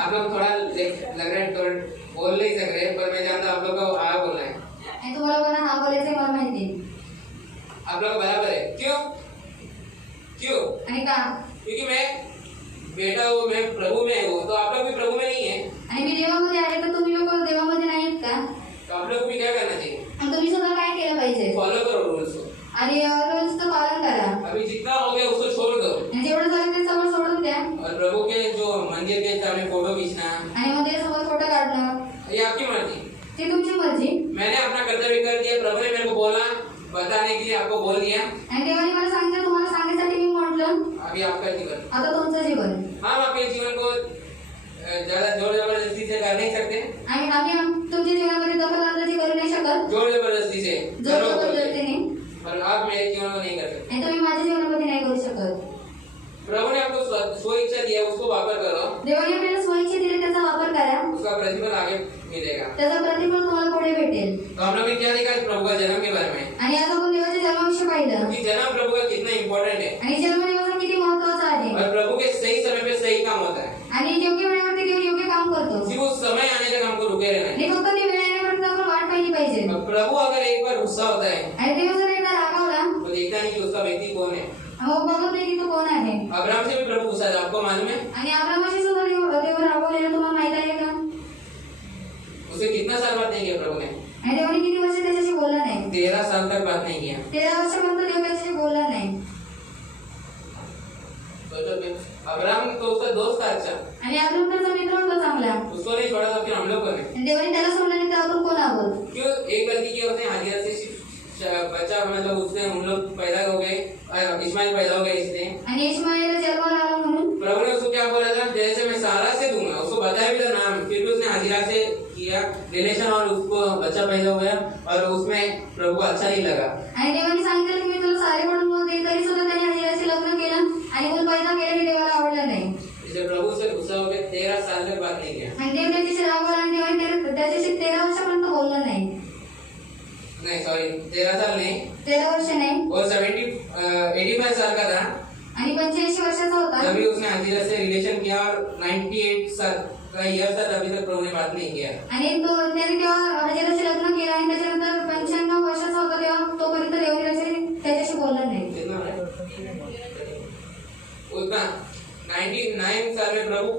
आप लोग थोड़ा लग रहा है तो बोल नहीं सक रहे, पर मैं जानता हूँ आप लोग को हाँ बोलना है। आणि तुम्हाला कोणा हा बोलायचं मला माहिती आहे. आप लोग बराबर है, क्यों क्यों? आणि का? क्योंकि मैं बेटा हूँ, मैं प्रभु में हूँ, तो आप लोग भी प्रभु में नहीं है, आणि मी देवामध्ये आहे तर तुम्ही लोक देवामध्ये नाहीत का? तो आप लोग को भी क्या करना चाहिए? आणि तुम्ही सुद्धा काय केलं पाहिजे? फॉलो करो रूल्स को। आणि रोजचं पालन करा. अभी जितना हो गया उसको छोड़ दो, आणि जेवढं झालं ते सगळं सोडून द्या. और प्रभु के जो मंदिर के सामने फोटो खींचना, आणि मंदिरासोबत फोटो काढणं ये आपकी मर्जी। ते तुमची मर्जी. मैंने अपना कर्तव्य कर दिया, प्रभु ने मेरे को बोला बताने के लिए, आपको बोल दिया, आणि देवाने मला सांगितलं, तुम्हाला सांगण्यासाठी मी म्हटलं. अभी आपका जीवन। आता तुमचं जीवन. हम आपके जीवन को ज्यादा जोर जबरदस्ती से कर नहीं सकते, आम्ही तुमच्या जीवनामध्ये दखलंदाजी करू नाही शकत, जोर जबरदस्ती से जोर जबरदस्तीने. पर आप मेरे जीवन को नहीं कर सकते। आणि तुम्ही माझ्या जीवनामध्ये नाही करू शकत. प्रभु ने आपको स्व इच्छा दिया, उसको वापर करो, देवाने आपल्याला स्वइच्छा दिली, त्याचा वापर करा. उसका प्रतिफल आगे मिलेगा। त्याचा प्रतिफल तुम्हाला पुढे भेटेल. तो हम लोग ने क्या देखा प्रभु का जन्म के बारे में, आणि आज आपण देवाच्या जन्माविषयी पाहिलं, कि जन्म प्रभु का कितना इम्पोर्टेंट है, आणि जन्म देवाचा किती महत्वाचा आहे. और प्रभु के सही समय पे सही काम होता है। आणि योग्य वेळेवरती देव योग्य काम करतो. सिर्फ उस समय आने तक हमको रुके रहना है। आणि फक्त ते वेळ येण्यापर्यंत आपण वाट पाहिली पाहिजे. अब प्रभु अगर एक बार गुस्सा होता है आणि देव जर एकदा रागावला, तो देखता नहीं कि उसका व्यक्ति कौन है। मग बघत नाही की तो कोण आहे. अब्राहम से भी प्रभु गुस्सा था, आपको मालूम है? आणि अब्रामाशी सुद्धा देव रागवलेला तुम्हाला माहित आहे का? उसे कितना साल बात नहीं किया प्रभु ने? आणि देवाने किती वर्ष त्याच्याशी बोलला नाही? 13 साल तक बात नहीं किया। 13 वर्षापर्यंत देव त्याच्याशी बोलला नाही. अब्राहम तो उसका दोस्त था अच्छा, आणि अब्राम त्याचा मित्र होता चांगला. उसको नहीं छोड़ा था, फिर हम लोग को नहीं। आणि देवाने त्याला सोडलं नाही, तर आपण कोण आहोत? क्यों एक गलती की उसने हाजिरा से बच्चा, मतलब उसने हम लोग पैदा हो गए, इस्माइल पैदा हो गए इसने, आणि इश्माएल जन्माला आला म्हणून प्रभु ने उसको क्या बोला था, जैसे मैं सारा से दूंगा, उसको बताया भी था नाम, फिर भी उसने हाजिरा से किया रिलेशन और उसको बच्चा पैदा हो गया, और उसमें प्रभु को अच्छा नहीं लगा। आणि देवाने सांगितलं की मी तुला सारे म्हणून मूल देईल, तरी सुद्धा त्याने हजिराचे लग्न केलं आणि मूल पैदा केलं, हे देवाला आवडलं नाही. इसलिए प्रभु से गुस्सा हो गया, 13 साल तक बात नहीं किया। आणि देव त्याच्याशी रागवला आणि देवाने त्याच्याशी 13 वर्षापर्यंत बोललं नाही. नहीं सॉरी 13 साल नहीं, 13 वर्ष नाही. वो 85 साल का था, आणि 85 वर्षाचा होता. तभी उसने हाजिरा से रिलेशन किया, और 98 साल का ईयर था, तभी तक प्रभु ने बात नहीं किया। आणि त्याने तेव्हा हजिराचे लग्न केलं, आणि त्याच्यानंतर 95 वर्षाचा होता तेव्हा तोपर्यंत देव त्याच्याशी बोलला नाही. कितना है? उतना 99 साल में प्रभु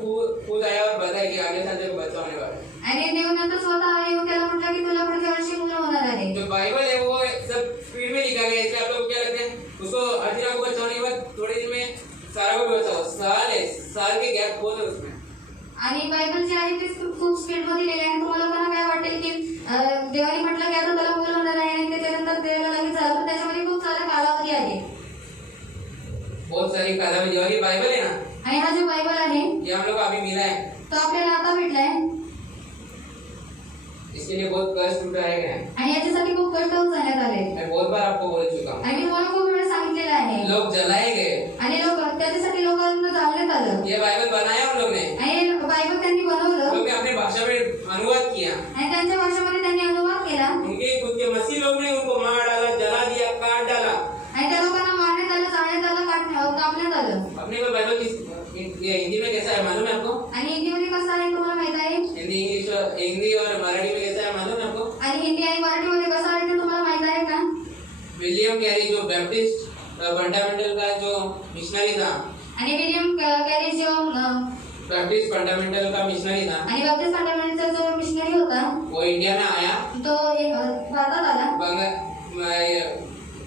खुद आया और बताया कि आगे साल तक बच्चा होने वाला है। आणि देव नंतर स्वतः येऊन त्याला म्हटलं की तुला पुढच्या वर्षी मुलं होणार आहे. जो बाइबल है वो सब स्पीड में लिखा गया है, इसलिए आप लोग क्या लगते हैं, उसको हाजिरा को बच्चा होने के बाद थोड़े दिन में सारा कुछ बचा हो, साल है, साल के गैप बहुत है उसमें। आणि बायबल जे आहे ते खूप स्पीड मध्ये लिहिले आहे. तुम्हाला पण काय वाटेल की देवाने म्हटलं की आता त्याला मुलं होणार आहे, आणि त्याच्यानंतर त्याला लगेच झालं, पण त्याच्यामध्ये खूप सारा कालावधी आहे. बहुत सारी कालावधी वाली बाइबल है ना, आणि हा जो बायबल आहे ये हम लोग को अभी मिला है, तो आपल्याला आता भेटलाय. इसके लिए बहुत कष्ट उठाए गए हैं। आणि याच्यासाठी खूप कष्ट झाल्यात आले. मैं बहुत बार आपको बोल चुका हूँ, आणि मी तुम्हाला खूप वेळ सांगितलेलं आहे. लोग जलाए गए, आणि लोक त्याच्यासाठी लोकांना जाळण्यात आलं. ये बाइबल बनाया हम लोग ने, आणि बायबल त्यांनी बनवलं, लोग ने अपने भाषा में अनुवाद किया, आणि त्यांच्या भाषेमध्ये त्यांनी अनुवाद केला. उनके खुद के मसीह लोग ने उनको मार डाला, जला दिया, काट डाला। आणि त्या लोकांना मारण्यात आलं, जाळण्यात आलं, कापण्यात आलं. अपने को बाइबल ये हिंदी में कैसा है मालूम है आपको? आणि हिंदीमध्ये कसं आहे तुम्हाला माहित आहे? हिंदी और मराठी में कैसा है मालूम है आपको? आणि हिंदी आणि मराठीमध्ये कसं आहे ते तुम्हाला माहित आहे का? विलियम कैरी जो बैप्टिस्ट फंडामेंटल का जो मिशनरी था, आणि विलियम कॅरी जो बैप्टिस्ट फंडामेंटल का मिशनरी था, आणि बाप्टिस्ट फंडामेंटलचा जो मिशनरी होता, वो इंडिया में आया, तो भारतात आला,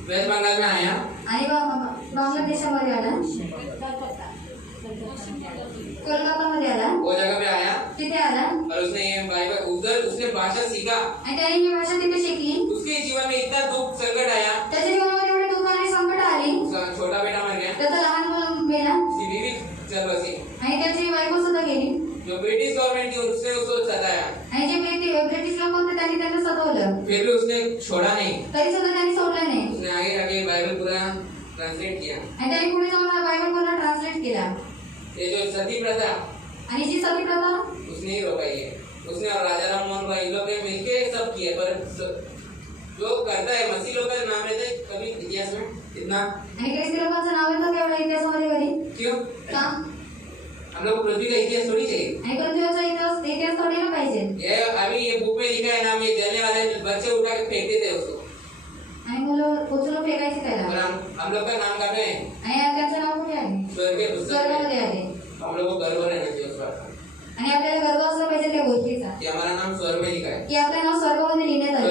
वेस्ट बंगाल में आया, आणि बांगलादेशामध्ये आला, कोलकातामध्ये आला, वो जगह पे आया, तिथे आला, और उसने ये बाइबल उधर उसने भाषा सीखा, आणि त्याने ही भाषा तिथे शिकली. उसके जीवन में इतना दुख संकट आया, त्याच्या जीवनामध्ये एवढे दुःख आणि संकट आली, उसका छोटा बेटा मर गया, त्याचा लहान मुलगा मेला, उसकी बीवी चल बसी, आणि त्याची बायको सुद्धा गेली. जो ब्रिटिश गवर्नमेंट थी उसने उसको सताया, आणि जे ब्रिटिश लोक होते त्यांनी त्यांना सतवलं, फिर भी उसने छोड़ा नहीं, तरी सुद्धा त्यांनी सोडलं नाही. उसने आगे आगे बाइबल पूरा ट्रांसलेट किया। आणि त्यांनी पुढे जाऊन हा बायबल पूर्ण ट्रान्सलेट केला. ये जो सती प्रथा आणि जी सती प्रथा उसने ही रोकाई है, उसने और राजा राम मोहन राय लोग ने मिलके सब किए, पर जो करता है मसीह लोग का नाम रहता है कभी इतिहास में इतना, आणि ख्रिस्ती लोकांचं नाव येतं केवढं इतिहासामध्ये कधी? क्यों? का? हम लोग को पृथ्वी का इतिहास थोड़ी चाहिए। आणि पृथ्वीचा इतिहास थोडी ना पाहिजे। ये अभी ये बुक में लिखा है ना, ये जलने वाले बच्चे उठा के फेंक देते हैं उसको, आणि मुलं उचलून फेकायचे त्याला और हम लोग का नाम काटो है। आणि त्यांचा